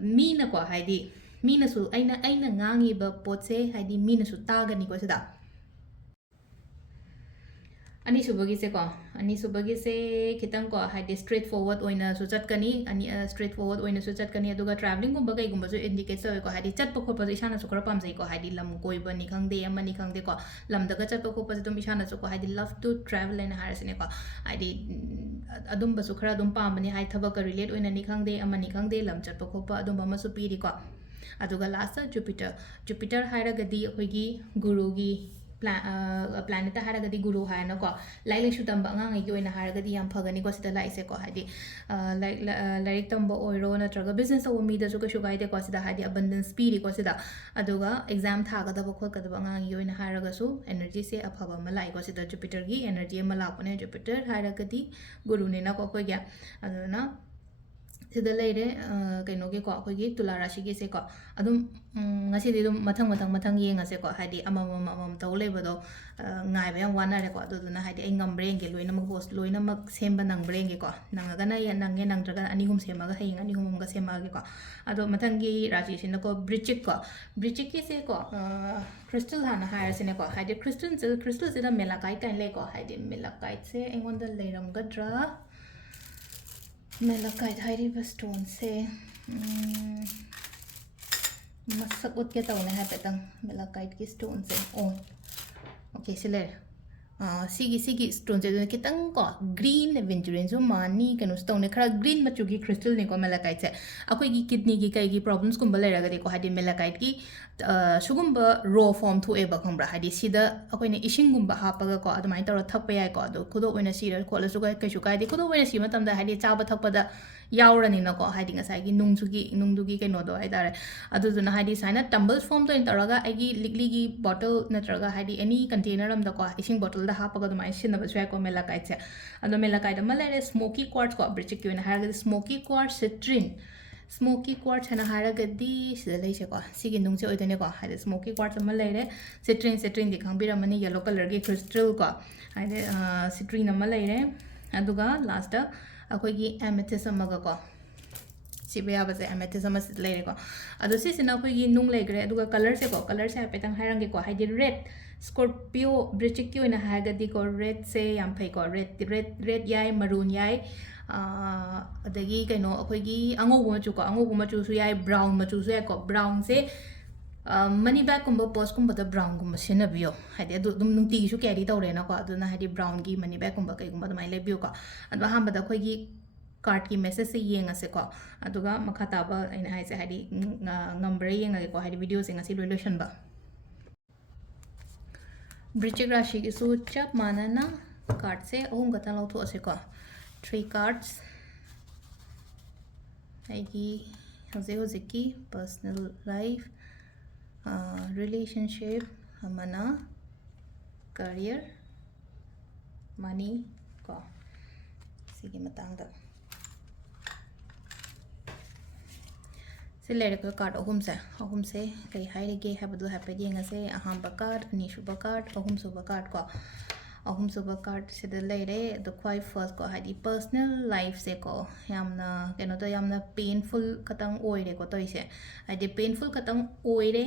mi na ko hadi mi na su aina ngangi ba pot se hadi mi na su ta ga ni ko sida ani subagi se khitang ko hadi straight forward oina su chat kani ani straight forward oina su chat kani aduga traveling gumba kai gumba su indicate so ko hadi chat pa khop pa isana su kora pam sai ko hadi lam koi ba ni khang de amani khang de ko lam daga chat pa khop pa dum isana su ko hadi love to travel and harasine ko hadi adum ba su khara dum pam bani hai thaba ka relate oina ni khang de amani khang de lam chat pa khop pa adum ba ma su pi ri ko aduga last Jupiter haira gadi hoigi guru gi planet haragadi guru haina ko like shu tamba ngai gi oina haragadi yam phagani ko sida lai se ko hadi like tamba oiro na traga business o mi da su ka shu gaide ko sida hadi abundance spirit ko sida aduga exam thaga da ko ka da ngai gi oina haraga su energy se aphaba ma lai ko sida Jupiter gi energy ma la ko ne Jupiter haragadi guru ne na ko ko ya aduna sida leire kaino ge ko ko gi Tula Rashi ge se ko adum ngasi de dum mathang yenga se ko hadi amam taw lebado ngai ba yang wana re ko aduna hadi ai ngam breng ge loina mak host loina mak semba nang breng ge ko nanga na ya nang nang traga ani hum sema ga haying ani hum ga sema ge ko ado mathang gi Rashi sin ko Brichik ki se ko crystal hana hire sin ko hadi crystal se da melakai kan le ko hadi melakai se engon da leiram gadra Malachite हाइरिबा stone से मसक उठ के तौने है पेतंग Malachite की stone से ओके सिले सिगी स्टोन से कितंग को ग्रीन एवेंचुरिन जो मानी कनो स्टोन ने खरा ग्रीन मचु की क्रिस्टल ने को Malachite से अकोई की किडनी की कई की प्रॉब्लम्स कुम बलेरा गदे को हादी Malachite की सुगुम रो फॉर्म थो एबा खंब्रा हादी सिदा अकोई ने इशिंग गुम हापगा को अदमाइन तौर थकप याय को अदो खुदो ओइना सिर खोलसु गा कैसु कायदे खुदो ओइना सि मतम दा हादी चाबा थकपदा यावरनी न को हादी ngसाइगी नुंगदुगी कैनो दो हाइदारे अदुजुना हादी साइना टम्बल्स फॉर्म तो इंतरगा आइगी लिगली की बॉटल नत्रगा हादी एनी कंटेनर अम द को इशिंग बॉटल दा हापगा दुमाइ सिनबा स्वय को Malachite से अदो Malachite म लेरे स्मोकी क्वार्ट्ज को Brichik की हारगा smoky quartz citrine smoky quartz हना हारगदी सिदा लेसे को सिगी नुंगसे ओइदने को हादे स्मोकी क्वार्ट्ज म लेरे सिट्रिन दि खंबिरमनी येलो कलर की क्रिस्टल को हादे सिट्रिन म लेरे ꯑꯗꯨꯒ ꯂꯥꯁꯇ ꯑꯩꯈꯣꯏꯒꯤ ꯑꯦꯃꯦꯊꯤꯁ ꯑꯃꯒ ꯀꯣ ꯁꯤꯕ ꯌꯥꯕꯁꯦ ꯑꯦꯃꯦꯊꯤꯁ ꯑꯃ ꯂꯩꯔꯦꯀꯣ ꯑꯗꯣ ꯁꯤꯁꯤꯅ ꯑꯩꯈꯣꯏꯒꯤ ꯅꯨꯡ ꯂꯩꯈ꯭ꯔꯦ ꯑꯗꯨꯒ ꯀꯂꯔꯁꯦꯀꯣ ꯀꯂꯔꯁꯦ ꯍꯥꯏꯐꯦꯠꯇꯪ ꯍꯥꯏꯔꯝꯒꯦꯀꯣ ꯍꯥꯏꯗꯤ ꯔꯦꯗ ꯁ꯭ꯀꯣꯔꯄꯤꯌꯣ ꯕ꯭ꯔꯤꯆꯤꯛꯀꯤ ꯑꯣꯏꯅ ꯍꯥꯏꯔꯒꯗꯤꯀꯣ ꯔꯦꯗꯁꯦ ꯌꯥꯝ ꯐꯩꯀꯣ ꯔꯦꯗ ꯌꯥꯏ ꯃꯔꯨꯟ ꯌꯥꯏ ꯑꯗꯒꯤ ꯀꯩꯅꯣ ꯑꯩꯈꯣꯏꯒꯤ ꯑꯉꯧꯕ ꯃꯆꯨꯁꯨ ꯌꯥꯏ ꯕ꯭ꯔꯥꯎꯟ ꯃꯆꯨꯁꯨ ꯌꯥꯏꯀꯣ ꯕ꯭ꯔꯥꯎꯟꯁꯦ ꯃꯅꯤ ꯕꯦꯒꯀꯨꯝꯕ ꯄꯣꯁꯀꯨꯝꯕꯗ ꯕ꯭ꯔꯥꯎꯟꯒꯨꯝꯕ ꯁꯤꯖꯤꯟꯅꯕꯤꯌꯣ ꯍꯥꯏꯗꯤ ꯑꯗꯨ ꯑꯗꯨꯝ ꯅꯨꯡꯇꯤꯒꯤꯁꯨ ꯀꯦꯔꯤ ꯇꯧꯔꯦꯅꯀꯣ ꯑꯗꯨꯅ ꯍꯥꯏꯗꯤ ꯕ꯭ꯔꯥꯎꯟꯒꯤ ꯃꯅꯤ ꯕꯦꯒꯀꯨꯝꯕ ꯀꯩꯒꯨꯝꯕ ꯑꯗꯨꯃꯥꯏꯅ ꯂꯩꯕꯤꯌꯨꯀꯣ ꯑꯗꯣ ꯑꯍꯥꯟꯕꯗ ꯑꯩꯈꯣꯏꯒꯤ ꯀꯥꯔꯠꯀꯤ ꯃꯦꯁꯦꯖꯁꯦ ꯌꯦꯡꯉꯁꯦꯀꯣ ꯑꯗꯨꯒ ꯃꯈꯥ ꯇꯥꯕ ꯑꯩꯅ ꯍꯥꯏꯁꯦ ꯍꯥꯏꯗꯤ ꯉꯝꯕ꯭ꯔꯥ ꯌꯦꯡꯉꯒꯦꯀꯣ ꯍꯥꯏꯗꯤ ꯚꯤꯗꯤꯑꯣꯁꯦ ꯉꯁꯤ ꯂꯣꯏꯁꯟꯕ Brichik Rashigisu chap manana card se ahum khata lauthose ko 3 cards aigi hozeki personal life relationship amana career money ko sigi matangda से लेरको कार्ड अहुम से कई हाइरेगे हाबदु हापे येंगसे अहांबा कार्ड अनीसुबा कार्ड अहुमसुबा कार्ड को अहुमसुबा कार्ड से लेरे द क्वाइ फर्स्ट को हाइदि पर्सनल लाइफ से को यामना केनो तो यामना पेनफुल खतंग ओइरे को तोइसे हाइदि पेनफुल खतंग ओइरे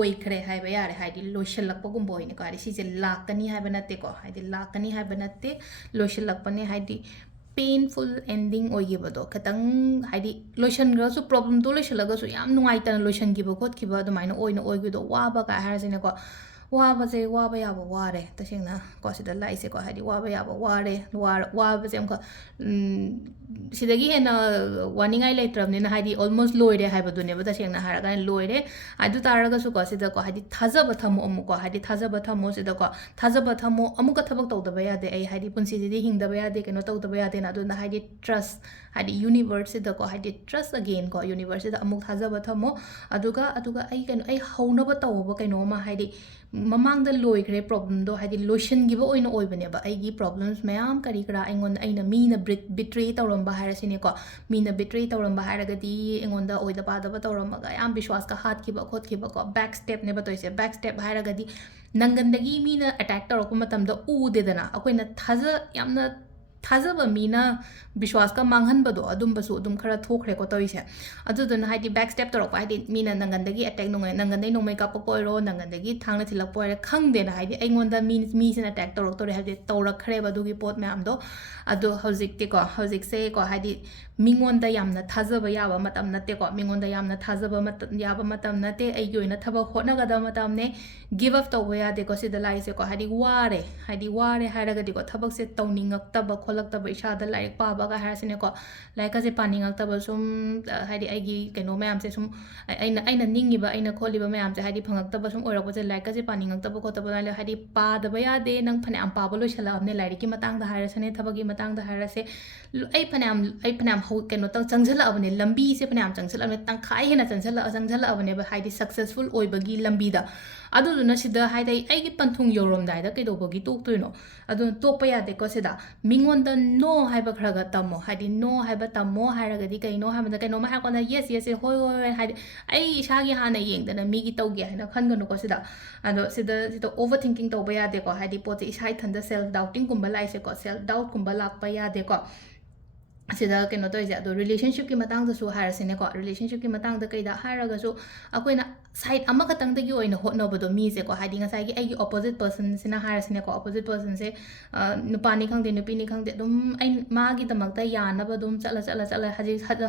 ओइखरे हाइबा यारे हाइदि लोइसलक्पगुम बोइने को हाइदि सिजे लाकनी हाइबा नते को हाइदि लाकनी हाइबा नते लोइसलक्पने हाइदि पेनफुल एंडिंग ओइगिबदो खतंग हाइदि लोइसनग्रसु प्रॉब्लम तो लोइसलगसु याम नुंगाइतन लोइसनगिबो खोतगिबो अदुमाइना ओइना ओइगिदो वाबा का हारसिने को वाबसे वाबा याबो वारे तसेंगना को सिदा लाइसे को हाइदि वाबा याबो वारे वाबसे अमका सिदगी हेना वानिंगाइ लेत्रबनिना हाइदि ऑलमोस्ट लोइरे हाइबदुनेबो तसेंगना हारगा लोइरे अदु तारगसु को सिदा को हाइदि थाजब थमो अमुको हाइदि थाजब थमो सिदा को थाजब थमो अमुका थबक तौदबा यादे आई हाइदि पुंसिदिदि हिंगदबा यादे केनो तौदबा यादे ना अदुना हाइदि ट्रस्ट हाइदि यूनिवर्स सिदा को हाइदि ट्रस्ट अगेन को यूनिवर्स सिदा अमुक थाजब थमो अदुगा आई केनो आई हौनबा तौबा केनो मा हाइदि ममांग लोइग्रे प्रॉब्लम दो हाइदि लोइसनगिबो ओइना ओइबनेबा आइगी प्रॉब्लम्स मयाम करी करा आइंगोन आइना मीना बिट्रे तौरंबा हारसिने को मीना बिट्रे तौरंबा हारगदी आइंगोंदा ओइदा पादबा तौरंबगा याम विश्वास का हातखिबा खोतखिबा को बैक स्टेप नेबा तोइसे बैक स्टेप हारगदी नंगंदगी मीना अटैक तौरकपा मतमदा उदेदना अखोइना थाजा यामना थाजब मीना विश्वास का मांगहनबदो अदुमबसु अदुम खरा थोखरेको तोइसे अदुदुना हाइदि बैक स्टेप तौरकपा हाइदि मीना नंगंदगी अटैक नंगंदै नोंमै कापको ओइरो नंगंदगी थांगना थिलकपो ओइरे खंगदेना हाइदि आइंगोंदा मीसिना अटैक तौरक्तोरे हाइदि तौरखरेबा दुगी पोत म्यामदो अदो हौजिकसे को हाइदि मिंगोंदा यामना थाजब याबा मतम नतेको मिंगोंदा यामना थाजब याबा मतम नते आइगी ओइना थबक होटनगदा मतमने गिव अप तौबा यादेको सिदा लाइसेको हाइदि वारे हाइरगदिको थबकसे तौनिंगक्तबा खोलक्तबा इसादा लाइक पाबागा हारसिनेको लाइकसे पानिंगक्तबा सुम हाइदि आइगी केनो मयामसे सुम आइना निंगिबा आइना खोलिबा मयामसे हाइदि फंगक्तबा सुम ओइरकपसे लाइकसे पानिंगक्तबा खोतबा हाइदि पादबा यादे नंग फनाम पाबा लोइसलाबने लाइरिकि मतंगदा हारसने थबगी मतंगदा हारसे आई फनाम हो केनो तंग चंगझलाबने लंबी से फनाम चंगझलाबने तंखाइ हेना चंगझलाबने हाइदि सक्सेसफुल ओइबगी लंबीदा अदुदुना सिदा हाइदि आइगी पंथुंग योरमदाइदा कैदोबगी तोक्तोइनो अदु तोक्पा यादेको सिदा मिंगोंदा नो हाइबा खरगा तमो हाइदि नो हाइबा तमो हाइरगदि कैनो हाइबदा कैनो मा हाकोना यस होय होय हाइदि आई इसागी हाना येंगदना मीगी तौगे हाइना खनगनुको सिदा अदो सिदा ओवर थिंकिंग तौबा यादेको हाइदि पोते इसाइ थंदा सेल्फ डाउटिंग कुंबा लाइसेको सेल्फ डाउट कुंबा लाक्पा यादेको सिदा केनो तोइजे अदो रिलेशनशिप की मतंगदसु हारसिनेको रिलेशनशिप की मतंगदा कैदा हारगसु अकोइना साइड अमखतंगदगी ओइना होटनबदो मीसेको हाइदि ngसाइगी आइगी ऑपोजिट पर्सन सिना हारसिनेको ऑपोजिट पर्सन से नुपानी खंगदे नुपीनी खंगदे दुम आई मागी दमकता यानबा दुम चला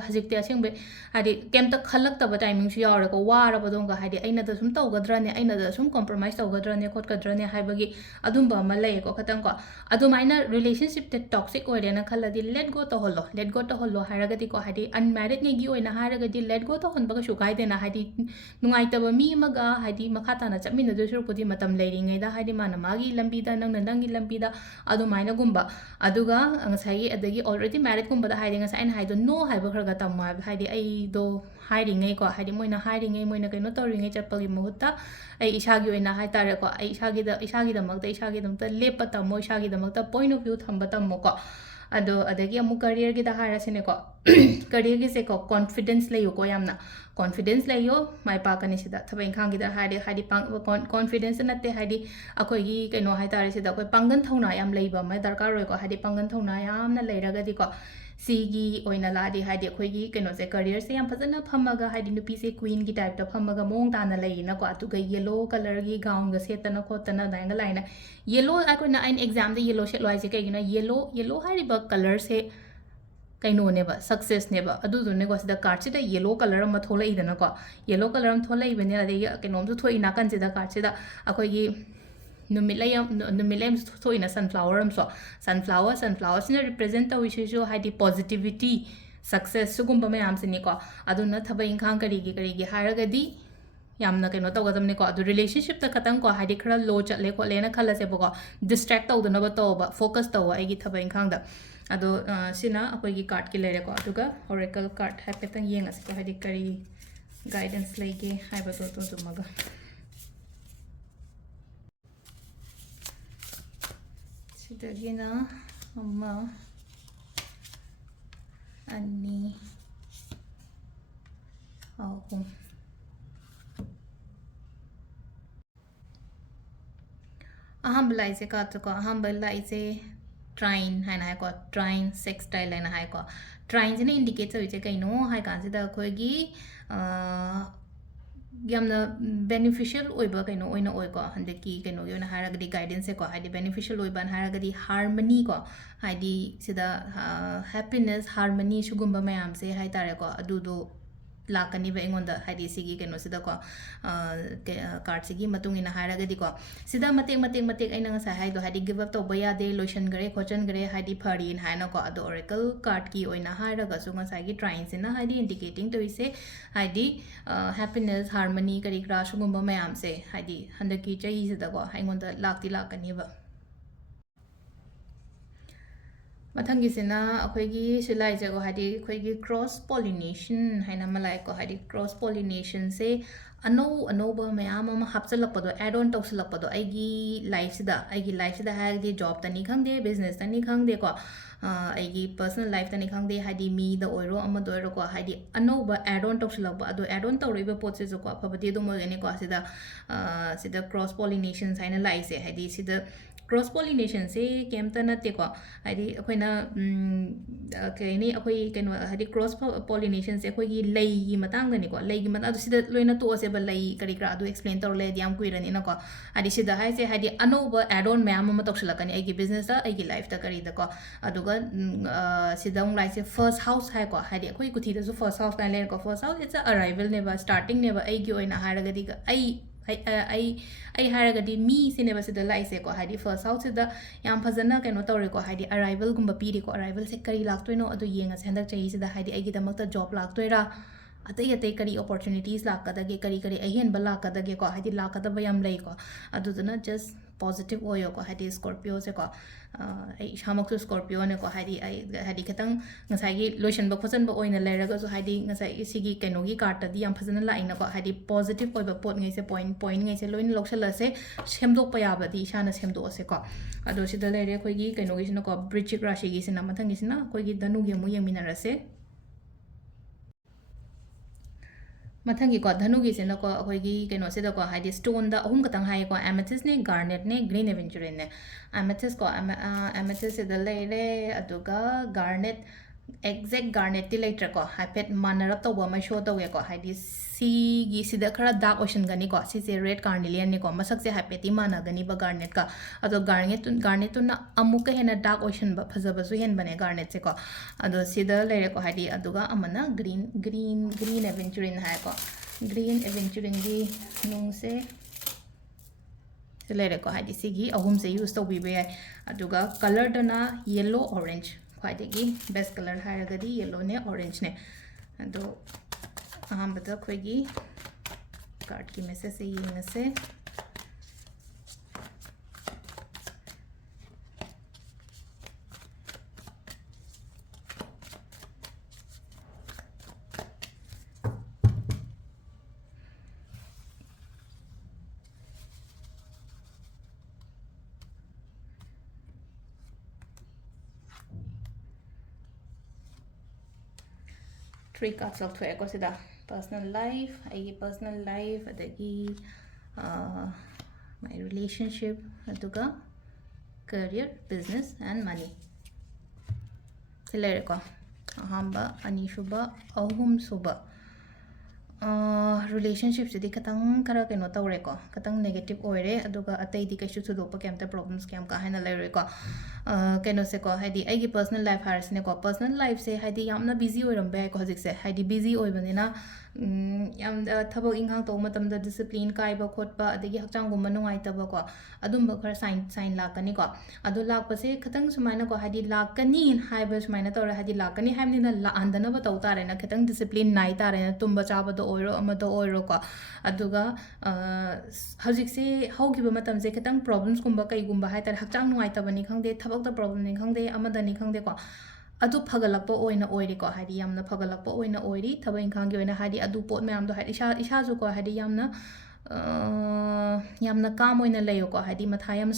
हजिकते असेंबे हाइदि केमता खलक्तबा टाइमिंग सु यावरको वारबदोंगा हाइदि आइना द सुम तौगद्राने आइना द सुम कॉम्प्रोमाइज तौगद्राने खोटगद्राने हाइबगी अदुमबा अमा लैको खतंको अदुमाइना रिलेशनशिप ते टॉक्सिक ओइरेना खलदि लेट गो तोहलो हारगदि को हाइदि अनमैरिड नेगी ओइना हारगदि लेट गो तोहनबगा सुकाइदेना हाइदि नुंगाइतबा मी मगा हाइदि मखाताना चमिनदो सुरुपुदि मतम लैरिङैदा हाइदि माना मागी लंबीदा नंगना नंगी लंबीदा अदुमाइना गुंबा अदुगा ngसाइगी अदगी ऑलरेडी मैरिड गुंबदा हाइदि ngसाइना हाइदो नो हाइबा खरगा तम हाइदि आइदो हाइरिङै को हाइदि मोइना हाइरिङै मोइना कैनो तौरिङै चप्पगी मुहुत्ता आई इसागी ओइना हाइतारेको आई इसागीदमक्ता इसागीदमक्ता लेप्पा तमो इसागीदमक्ता पॉइंट ऑफ व्यू थंबा तमोको अदो अदगी अमु करियर की हारसिनेको करियर की से को confidence लेयुको यामना confidence layo mai pa kani sida thabai khang gi da haidi confidence natte haidi akoi gi kaino hai tare sida akoi pangan thona yam leiba mai darkar roi ko haidi pangan thona yam na leiraga di ko sigi oina ladi haidi akoi gi kaino se career se yam phajana phamaga haidi nupi se queen gi type ta phamaga mong ta na leina ko atu ga yellow color gi gown ga setana khotana dainga laina yellow akoi na in exam de yellow set loi se kai gina yellow haidi ba color se kaino neba success neba adu du ne ko sida card sida yellow color ma thola idana ko yellow color am thola ibene ade kainom su thoi na kan sida card sida akoi gi numilem thoi na sunflower am so sunflower sina represent ta wishe jo haidi positivity success sugumba me am sini ko adu na thaba inkhang kari gi haraga di yamna kaino tawgadamne ko adu relationship ta khatang ko haidi khara low chatle ko lena khala se bo ko distract tawdana ba to ba focus taw ai gi thaba inkhang da ado sina apoi gi card ki lere ko aduga oracle card haipetang yeng as ko haidi kari guidance lege haiba to dumaga sidagina amma ani ahum aham laise ka to ko aham laise trine hai na ko trine sextile hai na ko trine jine indicate so je kai no hai kan sida khoi gi yamna beneficial oiba kai no oina oi ko hande ki kai no yona haraga di guidance ko haidi beneficial oiba haraga di harmony ko haidi sida happiness harmony sugumba mayam se hai tare ko adu do lakani ba engonda haidi sigi keno sida ko card sigi matung ina haraga di ko sida matek aina nga sa hai do haidi give up to baya de lotion gare khochan gare haidi phari in haina ko ado oracle card ki oina haraga su nga sa gi trying sina haidi indicating to ise haidi happiness harmony kari kra sugumba mayam se haidi handaki chai sida ko haingonda lakti lakani ba mathangi sina akhoi silai jago hadi akhoi cross pollination haina malai ko hadi cross pollination se ano ba mayam ama hapchalakpa do add on tawsalakpa do aigi life sida hadi job tani khangde business tani khangde ko aigi personal life tani khangde hadi mi da oiro ama do oiro ko hadi ano ba add on tawsalakpa ado add on tawriba pot se ko apabati do mo gani ko sida cross pollination haina lai se hadi sida cross pollination se kemta nate ko hadi akoina kaini akoi keno hadi cross pollination se akoi gi lei gi matang gani ko lei gi mata adu sida loina to ase ba lei kari kra adu explain tor le diam kuirani na ko hadi sida hai se hadi anoba add on ma'am ma tokshilakani ai gi business da ai gi life da kari da ko aduga sida ung lai se first house hai ko hadi akoi kuthi da su first house na le ko first house it's a arrival never starting never ai gi oina haraga di ai haragadi mi sineba sida laise ko hadi first house sida yam phajana keno tawre ko hadi arrival gumba piri ko arrival se kari laktoino adu yenga sendak chai sida hadi ai gi damakta job laktoira atai kari opportunities lakadage kari ahen bala kadage ko hadi lakadaba yam lei ko aduduna just positive oyo ko hadi Scorpio se ko ai shamak su Scorpio ne ko hadi khatang ngasai gi lotion ba khosan ba oina leraga so hadi ngasai sigi keno gi card ta di yam phajana la ina ko hadi positive oiba pot ngai se point ngai se loin lokshala se semdok pa yaba di shana semdo se ko ado sida lere khoi gi keno gi sina ko Brichik Rashi gi sina mathang gi sina khoi gi Dhanu gi mu yengmina rase mathangi ko Dhanu gi sena ko akhoi gi keno se da ko hadi stone da ahum katang hai ko amethyst ne garnet ne green aventurine ne amethyst ko amethyst se da leire aduga garnet exact garnet ti later ko hapet manarap to ba ma show to ko hadi si gi sida khara dark ocean gani ko si se red carnelian ne ko masak se hapet ti mana gani ba garnet ka ado garnet tu na amuka hena dark ocean ba phajaba su hen bane garnet se ko ado sida leire ko hadi aduga amana green aventurine hai ko green aventurine gi nung se leire ko hadi sigi ahum se use to bi be aduga color dana yellow orange khwaidagi best color hairagadi yellow ne orange ne ado ahambada khoigi card ki message se yengase three cards of 2 ko sida personal life, ꯑꯩꯒꯤ personal life, ꯑꯗꯒꯤ my relationship, ꯑꯗꯨꯒ career, business, and money. ꯁꯤ ꯂꯩꯔꯦꯀꯣ. ꯑꯍꯥꯟꯕ, ꯑꯅꯤꯁꯨꯕ, ꯑꯍꯨꯝꯁꯨꯕ. ꯔꯤꯂꯦꯁꯟꯁꯤꯞꯁꯤꯗꯤ ꯈꯤꯇꯪ ꯈꯔ ꯀꯩꯅꯣ ꯇꯧꯔꯦꯀꯣ, ꯈꯤꯇꯪ ꯅꯦꯒꯦꯇꯤቭ ꯑꯣꯏꯔꯦ, ꯑꯗꯨꯒ ꯑꯇꯩꯗꯤ ꯀꯩꯁꯨ ꯊꯣꯏꯗꯣꯛꯄ ꯀꯩꯝꯇ ꯄ꯭ꯔꯣꯕ꯭ꯂꯦꯝꯁ ꯀꯌꯥꯝ ꯀꯥ ꯍꯦꯟꯅ ꯂꯩꯔꯣꯏꯀꯣ. ꯀꯩꯅꯣꯁꯦꯀꯣ, ꯍꯥꯏꯗꯤ ꯑꯩꯒꯤ ꯄꯔꯁꯅꯦꯜ ꯂꯥꯏꯐ ꯍꯥꯏꯔꯁꯤꯅꯦꯀꯣ, ꯄꯔꯁꯅꯦꯜ ꯂꯥꯏꯐꯁꯦ ꯍꯥꯏꯗꯤ ꯌꯥꯝꯅ ꯕꯤꯖꯤ ꯑꯣꯏꯔꯝꯕ ꯌꯥꯏꯀꯣ ꯍꯧꯖꯤꯛꯁꯦ, ꯍꯥꯏꯗꯤ ꯕꯤꯖꯤ ꯑꯣꯏꯕꯅꯤꯅ ꯌꯥꯝꯅ ꯊꯕꯛ ꯏꯪꯈꯥꯡ ꯇꯧꯕ ꯃꯇꯝꯗ ꯗꯤꯁꯤꯄ꯭ꯂꯤꯟ ꯀꯥꯏꯕ ꯈꯣꯠꯄ, ꯑꯗꯒꯤ ꯍꯛꯆꯥꯡꯒꯨꯝꯕ ꯅꯨꯡꯉꯥꯏꯇꯕꯀꯣ, ꯑꯗꯨꯝꯕ ꯈꯔ ꯁꯥꯏꯟ ꯂꯥꯛꯀꯅꯤꯀꯣ. ꯑꯗꯣ ꯂꯥꯛꯄꯁꯦ ꯈꯤꯇꯪ ꯁꯨꯃꯥꯏꯅꯀꯣ, ꯍꯥꯏꯗꯤ ꯂꯥꯛꯀꯅꯤ ꯍꯥꯏꯕ ꯁꯨꯃꯥꯏꯅ ꯇꯧꯔꯦ, ꯍꯥꯏꯗꯤ ꯂꯥꯛꯀꯅꯤ ꯍꯥꯏꯕꯅꯤꯅ ꯂꯥꯛꯍꯟꯗꯅꯕ ꯇꯧ ꯇꯥꯔꯦꯅ, ꯈꯤꯇꯪ ꯗꯤꯁꯤꯄ꯭ꯂꯤꯟ ꯅꯥꯏ ꯇꯥꯔꯦꯅ, ꯇꯨꯝꯕ ꯆꯥꯕꯗ ꯑꯣꯏꯔꯣ ꯑꯃꯗ ꯑꯣꯏꯔꯣꯀꯣ. ꯑꯗꯨꯒ ꯍꯧꯖꯤꯛꯁꯦ ꯍꯧꯈꯤꯕ ꯃꯇꯝꯁꯦ ꯈꯤꯇꯪ ꯄ꯭ꯔꯣꯕ꯭ꯂꯦꯝꯁꯀꯨꯝꯕ ꯀꯩꯒꯨꯝꯕ ꯍꯥꯏꯇꯥꯔꯦ, ꯍꯛꯆꯥꯡ ꯅꯨꯡꯉꯥꯏꯇꯕꯅꯤ ꯈꯪꯗꯦ, ꯊꯕꯛꯇ ꯄ꯭ꯔꯣꯕ꯭ꯂꯦꯝꯅꯤ ꯈꯪꯗꯦ, ꯑꯃꯗꯅꯤ ꯈꯪꯗꯦꯀꯣ, ꯑꯗꯨ ꯐꯒꯠꯂꯛꯄ ꯑꯣꯏꯅ ꯑꯣꯏꯔꯤꯀꯣ, ꯍꯥꯏꯗꯤ ꯌꯥꯝꯅ ꯐꯒꯠꯂꯛꯄ ꯑꯣꯏꯅ ꯑꯣꯏꯔꯤ ꯊꯕꯛ ꯏꯪꯈꯥꯡꯒꯤ ꯑꯣꯏꯅ, ꯍꯥꯏꯗꯤ ꯑꯗꯨ ꯄꯣꯠ ꯃꯌꯥꯝꯗꯣ, ꯍꯥꯏꯗꯤ ꯏꯁꯥꯁꯨꯀꯣ, ꯍꯥꯏꯗꯤ ꯌꯥꯝꯅ ꯀꯥꯝ ꯑꯣꯏꯅ ꯂꯩꯌꯣꯀꯣ, ꯍꯥꯏꯗꯤ ꯃꯊꯥ ꯌꯥꯝ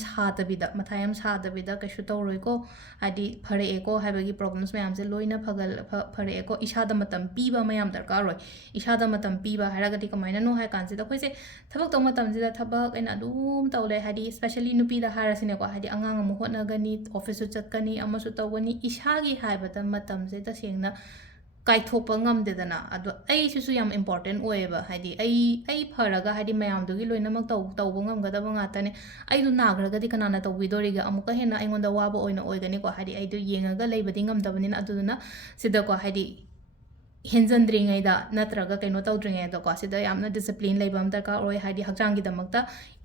ꯁꯥꯗꯕꯤꯗꯀꯩꯁꯨ ꯇꯧꯔꯣꯏꯀꯣ, ꯍꯥꯏꯗꯤ ꯐꯔꯛꯑꯦꯀೋ ꯍꯥꯏꯕꯒꯤ ꯄ꯭ꯔꯣꯕ꯭ꯂꯦꯝꯁ ꯃꯌꯥꯝꯁꯦ ꯂꯣꯏꯅ ꯐꯔꯛꯑꯦꯀೋ, ꯏꯁꯥꯗ ꯃꯇꯝ ꯄꯤꯕ ꯑꯃ ꯌꯥꯝ ꯗꯔꯀꯥꯔ ꯑꯣꯏ. ꯏꯁꯥꯗ ꯃꯇꯝ ꯄꯤꯕ ꯍꯥꯏꯔꯒꯗꯤ ꯀꯃꯥꯏꯅꯅꯣ ꯍꯥꯏ ꯀꯥꯟꯁꯤꯗ, ꯑꯩꯈꯣꯏꯁꯦ ꯊꯕꯛ ꯇꯧꯕ ꯃꯇꯝꯁꯤꯗ ꯊꯕꯛ ꯑꯩꯅ ꯑꯗꯨꯝ ꯇꯧ ꯂꯩ, ꯍꯥꯏꯗꯤ ꯁ꯭ꯄꯦꯁꯦꯜꯂꯤ ꯅꯨꯄꯤꯗ ꯍꯥꯏꯔꯁꯤꯅꯦꯀꯣ, ꯍꯥꯏꯗꯤ ꯑꯉꯥꯡ ꯑꯃꯨꯛ ꯍꯣꯠꯅꯒꯅꯤ, ꯑꯣꯐꯤꯁꯁꯨ ꯆꯠꯀꯅꯤ, ꯑꯃꯁꯨ ꯇꯧꯒꯅꯤ, ꯏꯁꯥꯒꯤ ꯍꯥꯏꯕꯗ ꯃꯇꯝꯁꯦ ꯇꯁꯦꯡꯅ ꯀꯥꯏꯊꯣꯛꯄ ꯉꯝꯗꯦꯗꯅ. ꯑꯗꯣ ꯑꯩꯁꯤꯁꯨ ꯌꯥꯝ ꯏꯝꯄꯣꯔꯇꯦꯟ ꯑꯣꯏꯌꯦꯕ, ꯍꯥꯏꯗꯤ ꯑꯩ ꯐꯔꯒ, ꯍꯥꯏꯗꯤ ꯃꯌꯥꯝꯗꯨꯒꯤ ꯂꯣꯏꯅꯃꯛ ꯇꯧꯕ ꯉꯝꯒꯗꯕ ꯉꯥꯛꯇꯅꯦ. ꯑꯩꯗꯣ ꯅꯥꯈ꯭ꯔꯒꯗꯤ ꯀꯅꯥꯅ ꯇꯧꯕꯤꯗꯣꯔꯤꯒꯦ, ꯑꯃꯨꯛꯀ ꯍꯦꯟꯅ ꯑꯩꯉꯣꯟꯗ ꯋꯥꯕ ꯑꯣꯏꯅ ꯑꯣꯏꯒꯅꯤꯀꯣ, ꯍꯥꯏꯗꯤ ꯑꯩꯗꯣ ꯌꯦꯡꯉꯒ ꯂꯩꯕꯗꯤ ꯉꯝꯗꯕꯅꯤna, ꯑꯗꯨꯗꯨꯅ ꯁꯤꯗꯀꯣ, ꯍꯥꯏꯗꯤ ꯍꯦꯟꯖꯟꯗ꯭ꯔꯤꯉꯩꯗ ꯅꯠꯇ꯭ꯔꯒ ꯀꯩꯅꯣ ꯇꯧꯗ꯭ꯔꯤꯉꯩꯗꯀꯣ, ꯁꯤꯗ ꯌꯥꯝꯅ ꯗꯤꯁꯤꯄ꯭ꯂꯤꯟ ꯂꯩꯕ ꯑꯃ ꯗꯔꯀꯥꯔ ꯑꯣꯏ, ꯍꯥꯏꯗꯤ ꯍꯛꯆꯥꯡꯒꯤꯗꯃꯛꯇ,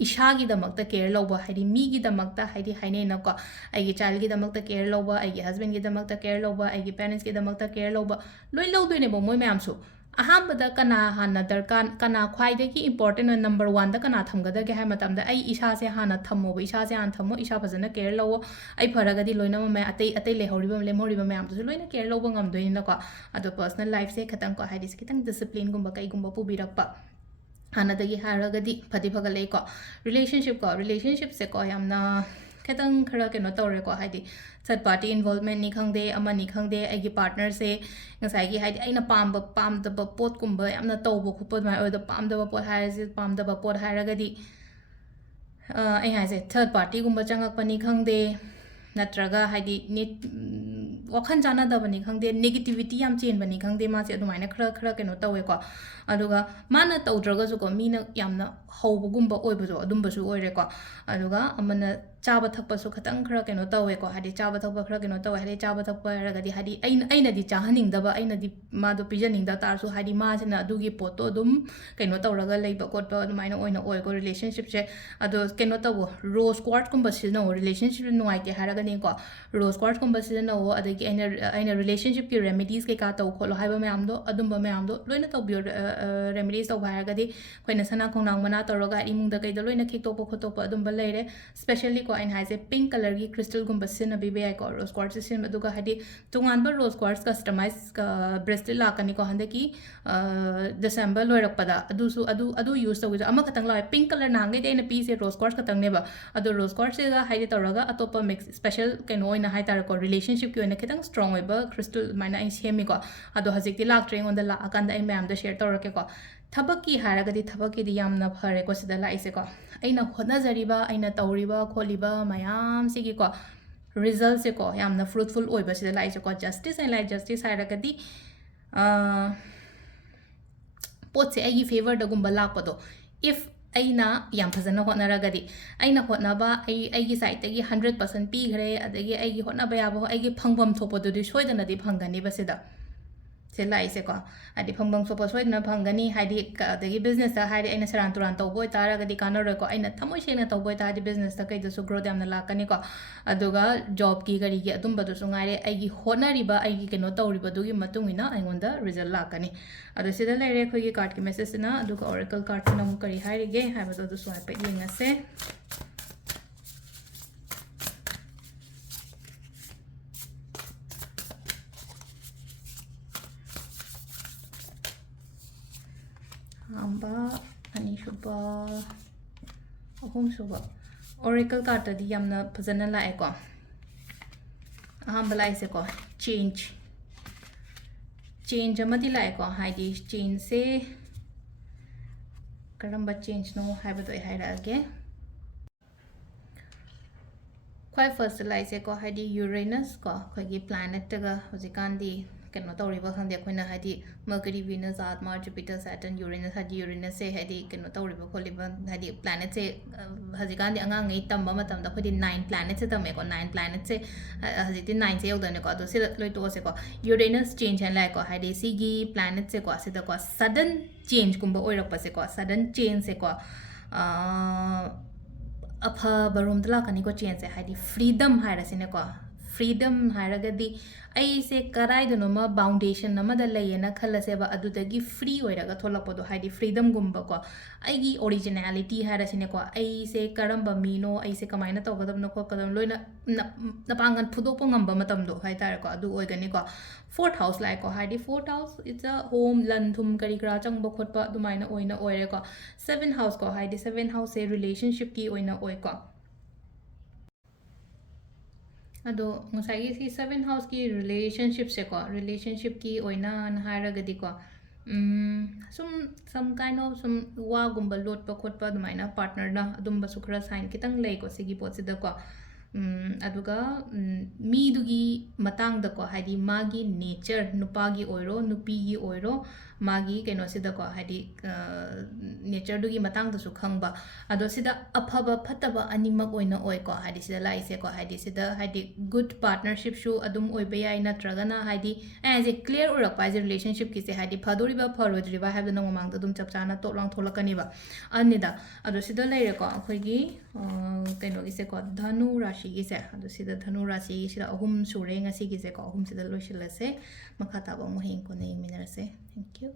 ꯏꯁꯥꯒꯤꯗꯃꯛꯇ ꯀꯦꯌꯔ ꯂꯧꯕ, ꯍꯥꯏꯗꯤ ꯃꯤꯒꯤꯗꯃꯛꯇ, ꯍꯥꯏꯗꯤ ꯍꯥꯏꯅꯩꯅꯀꯣ, ꯑꯩꯒꯤ ꯆꯥꯏꯜꯒꯤꯗꯃꯛꯇ ꯀꯦꯌꯔ ꯂꯧꯕ, ꯑꯩꯒꯤ ꯍꯁꯕꯦꯟꯒꯤꯗꯃꯛꯇ ꯀꯦꯌꯔ ꯂꯧꯕ, ꯑꯩꯒꯤ ꯄꯦꯔꯦꯟꯠꯁꯀꯤꯗꯃꯛꯇ ꯀꯦꯌꯔ ꯂꯧꯕ, ꯂꯣꯏ ꯂꯧꯗꯣꯏꯅꯦꯕ ꯃꯣꯏ ꯃꯌꯥꯝꯁꯨ. ꯑꯍꯥꯟꯕꯗ ꯀꯅꯥ ꯍꯥꯟꯅ ꯗꯔꯀꯥꯔ, ꯀꯅꯥ ꯈ꯭ꯋꯥꯏꯗꯒꯤ ꯏꯝꯄꯣꯔꯇꯦꯟ ꯑꯣꯏ, ꯅꯝꯕꯔ ꯋꯥꯟꯗ ꯀꯅꯥ ꯊꯝꯒꯗꯒꯦ ꯍꯥꯏꯕ ꯃꯇꯝꯗ, ꯑꯩ ꯏꯁꯥꯁꯦ ꯍꯥꯟꯅ ꯊꯝꯃꯣꯕ, ꯏꯁꯥꯁꯦ ꯍꯥꯟꯅ ꯊꯝꯃꯣ, ꯏꯁꯥ ꯐꯖꯅ ꯀꯦꯌꯔ ꯂꯧꯋꯣ. ꯑꯩ ꯐꯔꯒꯗꯤ ꯂꯣꯏꯅꯃꯛ ꯑꯇꯩ ꯂꯦꯝꯍꯧꯔꯤꯕ ꯃꯌꯥꯝꯗꯨꯁꯨ ꯂꯣꯏꯅ ꯀꯦꯌꯔ ꯂꯧꯕ ꯉꯝꯗꯣꯏꯅꯤꯅꯀꯣ. ꯑꯗꯣ ꯄꯔꯁꯅꯦꯜ ꯂꯥꯏꯐꯁꯦ ꯈꯤꯇꯪꯀꯣ, ꯍꯥꯏꯗꯤ ꯈꯤꯇꯪ ꯗꯤꯁꯤꯄ꯭ꯂꯤꯟꯒꯨꯝꯕ ꯀꯩꯒꯨꯝꯕ ꯄꯨꯕꯤꯔꯛꯄ ꯍꯥꯟꯅꯗꯒꯤ ꯍꯥꯏꯔꯒꯗꯤ ꯐꯒꯠꯂꯛꯏꯀꯣ. ꯔꯤꯂꯦꯁꯟꯁꯤꯞꯁꯦꯀꯣ, ꯌꯥꯝꯅ ꯈꯤꯇꯪ ꯈꯔ ꯀꯩꯅꯣ ꯇꯧꯔꯦꯀꯣ, ꯍꯥꯏꯗꯤ ꯊꯔꯠ ꯄꯥꯔꯇꯤ ꯏꯟꯚꯣꯜꯚꯃꯦꯟꯅꯤ ꯈꯪꯗꯦ, ꯑꯃꯅꯤ ꯈꯪꯗꯦ, ꯑꯩꯒꯤ ꯄꯥꯔꯠꯅꯔꯁꯦ ꯉꯁꯥꯏꯒꯤ, ꯍꯥꯏꯗꯤ ꯑꯩꯅ ꯄꯥꯝꯗꯕ ꯄꯣꯠꯀꯨꯝꯕ ꯌꯥꯝꯅ ꯇꯧꯕ ꯈꯣꯠꯄ ꯑꯗꯨꯃꯥꯏꯅ ꯑꯣꯏꯗꯣ, ꯄꯥꯝꯗꯕ ꯄꯣꯠ ꯍꯥꯏꯔꯒꯗꯤ ꯑꯩ ꯍꯥꯏꯁꯦ ꯊꯔꯠ ꯄꯥꯔꯇꯤꯒꯨꯝꯕ ꯆꯪꯉꯛꯄꯅꯤ ꯈꯪꯗꯦ, ꯅꯠꯇ꯭ꯔꯒ ꯍꯥꯏꯗꯤ ꯋꯥꯈꯜ ꯆꯥꯟꯅꯗꯕꯅꯤ ꯈꯪꯗꯦ, ꯅꯦꯒꯦꯇꯤꯚꯤꯇꯤ ꯌꯥꯝ ꯆꯦꯟꯕꯅꯤ ꯈꯪꯗꯦ, ꯃꯥꯁꯦ ꯑꯗꯨꯃꯥꯏꯅ ꯈꯔ ꯀꯩꯅꯣ ꯇꯧꯋꯦꯀꯣ. ꯑꯗꯨꯒ ꯃꯥꯅ ꯇꯧꯗ꯭ꯔꯒꯁꯨꯀꯣ, ꯃꯤꯅ ꯌꯥꯝꯅ ꯍꯧꯕꯒꯨꯝꯕ ꯑꯣꯏꯕꯗꯣ, ꯑꯗꯨꯝꯕꯁꯨ ꯑꯣꯏꯔꯦꯀꯣ. ꯑꯗꯨꯒ ꯑꯃꯅ ꯆꯥꯕ ꯊꯛꯄꯁꯨ ꯈꯤꯇꯪ ꯈꯔ ꯀꯩꯅꯣ ꯇꯧꯋꯦꯀꯣ, ꯍꯥꯏꯗꯤ ꯆꯥꯕ ꯊꯛꯄ ꯈꯔ ꯀꯩꯅꯣ ꯇꯧꯋꯦ, ꯍꯥꯏꯗꯤ ꯆꯥꯕ ꯊꯛꯄ ꯍꯥꯏꯔꯒꯗꯤ, ꯍꯥꯏꯗꯤ ꯑꯩꯅꯗꯤ ꯆꯥꯍꯟꯅꯤꯡꯗꯕ, ꯑꯩꯅꯗꯤ ꯃꯥꯗꯣ ꯄꯤꯖꯅꯤꯡꯗ ꯇꯥꯔꯁꯨ, ꯍꯥꯏꯗꯤ ꯃꯥꯁꯤꯅ ꯑꯗꯨꯒꯤ ꯄꯣꯠꯇꯣ ꯑꯗꯨꯝ ꯀꯩꯅꯣ ꯇꯧꯔꯒ ꯂꯩꯕ ꯈꯣꯠꯄ ꯑꯗꯨꯃꯥꯏꯅ ꯑꯣꯏꯅ ꯑꯣꯏꯀꯣ ꯔꯤꯂꯦꯁꯟꯁꯤꯞꯁꯦ. ꯑꯗꯣ ꯀꯩꯅꯣ ꯇꯧꯋꯣ, ꯔꯣꯁ ꯀ꯭ꯋꯥꯔꯠꯁꯀꯨꯝꯕ ꯁꯤꯖꯤꯟꯅꯧꯋꯣ, ꯔꯤꯂꯦꯁꯟꯁꯤꯞ ꯅꯨꯡꯉꯥꯏꯇꯦ ꯍꯥꯏꯔꯒꯅꯤꯀꯣ, ꯔꯣꯁ ꯀ꯭ꯋꯥꯔꯠꯁꯀꯨꯝꯕ ꯁꯤꯖꯤꯟꯅꯧꯋꯣ. ꯑꯗꯒꯤ ꯑꯩꯅ ꯔꯤꯂꯦꯁꯟꯁꯤꯞꯀꯤ ꯔꯦꯃꯤꯗꯤꯁ ꯀꯩꯀꯥ ꯇꯧ ꯈꯣꯠꯂꯣ ꯍꯥꯏꯕ ꯃꯌꯥꯝꯗꯣ, ꯑꯗꯨꯝꯕ ꯃꯌꯥꯝꯗꯣ ꯂꯣꯏꯅ ꯇꯧꯕꯤꯌꯣ. ꯔꯦꯃꯤꯗꯤꯁ ꯇꯧꯕ ꯍꯥꯏꯔꯒꯗꯤ ꯑꯩꯈꯣꯏꯅ ꯁꯅꯥ ꯈꯣꯡꯅꯥꯡ ꯃꯅꯥ ꯇꯧꯔꯒ ꯏꯃꯨꯡꯗ ꯀꯩꯗ ꯂꯣꯏꯅ ꯈꯤꯛꯇꯣꯛꯄ ꯈꯣꯠꯇꯣꯛꯄ ꯑꯗꯨꯝꯕ ꯂꯩꯔꯦ. ꯁ꯭ꯄꯦꯁꯦꯜꯂꯤꯀꯣ, ꯑꯩꯅ ꯍꯥꯏꯁꯦ ꯄꯤꯡꯛ ꯀꯂꯔꯒꯤ ꯀ꯭ꯔꯤꯁꯇꯜꯒꯨꯝꯕ ꯁꯤꯖꯤꯟꯅꯕꯤꯕ ꯌꯥꯏꯀꯣ, ꯔꯣꯁ ꯀ꯭ꯋꯥꯔꯠꯁ ꯁꯤꯖꯤꯟꯅꯕ. ꯑꯗꯨꯒ ꯍꯥꯏꯗꯤ ꯇꯣꯉꯥꯟꯕ ꯔꯣꯁ ꯀ꯭ꯋꯥꯔꯠꯁ ꯀꯁꯇꯃꯥꯏꯁ ꯕ꯭ꯔꯦꯁꯂꯦꯠ ꯂꯥꯛꯀꯅꯤꯀꯣ ꯍꯟꯗꯛꯀꯤ ꯗꯤꯁꯦꯝꯕꯔ ꯂꯣꯏꯔꯛꯄꯗ, ꯑꯗꯨ ꯌꯨꯁ ꯇꯧꯕꯤꯗꯣ. ꯑꯃꯈꯛꯇꯪ ꯂꯥꯛꯑꯦ, ꯄꯤꯡꯛ ꯀꯂꯔ, ꯅꯍꯥꯟꯒꯩꯗꯤ ꯑꯩꯅ ꯄꯤꯁꯦ ꯔꯣꯁ ꯀ꯭ꯋꯥꯔꯠꯁ ꯈꯛꯇꯪꯅꯦꯕ. ꯑꯗꯣ ꯔꯣꯁ ꯀ꯭ꯋꯥꯔꯠꯁꯤꯒ ꯍꯥꯏꯗꯤ ꯇꯧꯔꯒ ꯑꯇꯣꯞꯄ ꯃꯤꯛꯁ ꯁ꯭ꯄꯦꯁꯦꯜ ꯀꯩꯅꯣ ꯑꯣꯏꯅ ꯍꯥꯏꯇꯥꯔꯦꯀꯣ, ꯔꯤꯂꯦꯁꯟꯁꯤꯞꯀꯤ ꯑꯣꯏꯅ ꯈꯤꯇꯪ ꯁ꯭ꯇ꯭ꯔꯣꯡ ꯑꯣꯏꯕ ꯀ꯭ꯔꯤꯁꯇꯜ ꯑꯗꯨꯃꯥꯏꯅ ꯑꯩ ꯁꯦꯝꯃꯤꯀꯣ. ꯑꯗꯣ ꯍꯧꯖꯤꯛꯇꯤ ꯂꯥꯛꯇ꯭ꯔꯦ ꯑꯩꯉꯣꯟꯗ, ꯂꯥꯛꯑꯀꯥꯟꯗ ꯑꯩ ꯃꯌꯥꯝꯗ ꯁꯦꯌꯔ ꯇꯧꯔꯛꯀꯦꯀꯣ. ꯊꯕꯛꯀꯤ ꯍꯥꯏꯔꯒꯗꯤ ꯊꯕꯛꯀꯤꯗꯤ ꯌꯥꯝꯅ ꯐꯔꯦꯀꯣ ꯁꯤꯗ ꯂꯥꯛꯏꯁꯦꯀꯣ. ꯑꯩꯅ ꯍꯣꯠꯅꯖꯔꯤꯕ, ꯑꯩꯅ ꯇꯧꯔꯤꯕ ꯈꯣꯠꯂꯤꯕ ꯃꯌꯥꯝꯁꯤꯒꯤꯀꯣ ꯔꯤꯖꯜꯠꯁꯦꯀꯣ ꯌꯥꯝꯅ ꯐ꯭ꯔꯨꯠꯐꯨꯜ ꯑꯣꯏꯕ ꯁꯤꯗ ꯂꯥꯛꯏꯁꯦꯀꯣ. ꯖꯁꯇꯤꯁ ꯑꯦꯟ ꯂꯥꯏꯠ ꯖꯁꯇꯤꯁ ꯍꯥꯏꯔꯒꯗꯤ ꯄꯣꯠꯁꯦ ꯑꯩꯒꯤ ꯐꯦꯚꯔꯗꯒꯨꯝꯕ ꯂꯥꯛꯄꯗꯣ, ꯏꯐ ꯑꯩꯅ ꯌꯥꯝ ꯐꯖꯅ ꯍꯣꯠꯅꯔꯒꯗꯤ, ꯑꯩꯅ ꯍꯣꯠꯅꯕ ꯑꯩꯒꯤ ꯁꯥꯏꯠꯇꯒꯤ 100% ꯄꯤꯈ꯭ꯔꯦ, ꯑꯗꯒꯤ ꯑꯩꯒꯤ ꯍꯣꯠꯅꯕ ꯌꯥꯕ ꯑꯩꯒꯤ ꯐꯪꯐꯝ ꯊꯣꯛꯄꯗꯨꯗꯤ ꯁꯣꯏꯗꯅꯗꯤ ꯐꯪꯒꯅꯤꯕ ꯁꯤꯗ ꯂꯥꯛꯏꯁꯦꯀꯣ. ꯍꯥꯏꯗꯤ ꯐꯪꯐꯝ ꯊꯣꯛꯄ ꯁꯣꯏꯗꯅ ꯐꯪꯒꯅꯤ, ꯍꯥꯏꯗꯤ ꯑꯗꯒꯤ ꯕꯤꯖꯅꯦꯁꯇ ꯍꯥꯏꯗꯤ ꯑꯩꯅ ꯁꯦꯔꯥꯟ ꯇꯨꯔꯥꯟ ꯇꯧꯕ ꯑꯣꯏꯇꯥꯔꯒꯗꯤ ꯀꯥꯟꯅꯔꯣꯏꯀꯣ. ꯑꯩꯅ ꯊꯃꯣꯏ ꯁꯦꯡꯅ ꯇꯧꯕ ꯑꯣꯏꯇꯥꯔꯗꯤ ꯕꯤꯖꯅꯦꯁꯇ ꯀꯩꯗꯁꯨ ꯒ꯭ꯔꯣꯠ ꯌꯥꯝꯅ ꯂꯥꯛꯀꯅꯤꯀꯣ. ꯑꯗꯨꯒ ꯖꯣꯕꯀꯤ ꯀꯔꯤꯒꯤ ꯑꯗꯨꯝꯕꯗꯨꯁꯨ ꯉꯥꯏꯔꯦ, ꯑꯩꯒꯤ ꯍꯣꯠꯅꯔꯤꯕ, ꯑꯩꯒꯤ ꯀꯩꯅꯣ ꯇꯧꯔꯤꯕꯗꯨꯒꯤ ꯃꯇꯨꯡ ꯏꯟꯅ ꯑꯩꯉꯣꯟꯗ ꯔꯤꯖꯜ ꯂꯥꯛꯀꯅꯤ. ꯑꯗꯣ ꯁꯤꯗ ꯂꯩꯔꯦ ꯑꯩꯈꯣꯏꯒꯤ ꯀꯥꯔꯠꯀꯤ ꯃꯦꯁꯦꯖꯁꯤꯅ. ꯑꯗꯨꯒ ꯑꯣꯔꯦꯀꯜ ꯀꯥꯔꯠꯁꯤꯅ ꯑꯃꯨꯛ ꯀꯔꯤ ꯍꯥꯏꯔꯤꯒꯦ ꯍꯥꯏꯕꯗꯣ ꯑꯗꯨꯁꯨ ꯍꯥꯏꯐꯦꯠ ꯌꯦꯡꯉꯁꯦ. ꯑꯍꯥꯟꯕ, ꯑꯅꯤꯁꯨꯕ, ꯑꯍꯨꯝꯁꯨꯕ. ꯑꯣꯔꯦꯀꯜ ꯀꯥꯔꯠꯇꯗꯤ ꯌꯥꯝꯅ ꯐꯖꯅ ꯂꯥꯛꯑꯦꯀꯣ. ꯑꯍꯥꯟꯕ ꯂꯥꯛꯏꯁꯦꯀꯣ, change amadi laiko haidi change se karamba change no haibado hairage quite first like ko haidi Uranus ko khagi planet ga hojikandi keno tawriba khande khoina haidi Mercury Venus Earth Mars Jupiter Saturn Uranus haidi Uranus se haidi keno tawriba kholiba haidi planet se hojikandi angang ngai tamba matam da khodi 9 planets se tame ko 9 planets se hajiti 9 se yodane ko to se loi to se ko Uranus change han lai ko haidi sigi planet se ko asida ko sudden change kumba oirak pa se ko sudden change se ko अफब रोमद लाकनी को change है हाइदी freedom हाइरसिने को freedom हाइरगदी ऐसे कराइदनोम बाउंडेशन नमद लेयना खलसेबा अदुदगी free ओइरगा थोलकपदो हाइदी freedom गुम्बा को आइगी originality हाइरसिने को ऐसे करम्बा मीनो ऐसे कमाइना तोगदमनो को कदम लोइना नपांगन फुदोपो ngamba matamdo haitare ko adu oigani ko fourth house like ko haidi fourth house it's a home landhum kari kra changba khotpa dumaina oina oire ko seventh house ko haidi seventh house se relationship ki oina oi ko ado ngasai si seventh house ki relationship se ko relationship ki oina nharagadi ko some kind of some wa gumba lot pa khotpa dumaina partner na adumba sukra sign kitang lei ko sigi pot sida ko aduga midugi matang da ko haidi magi nature nupagi oiro nupigi oiro magi keno sida ko haidi nature dugi matang da su khangba ado sida aphaba phataba animak oina oi ko haidi sida lai se ko haidi sida haidi good partnership shu adum oi be ai natragana haidi as a clear urak pa relationship ki se haidi phadori ba pharodri ba habda nang mang da dum chapchana to lang tholakani ba anida ado sida lai re ko akhoi gi keno gi se ko dhanu rashi gi se ado sida dhanu rashi gi sida ahum sure ngasi gi se ko ahum sida loisilase makha ta ba mo hin ko nei minarase thank you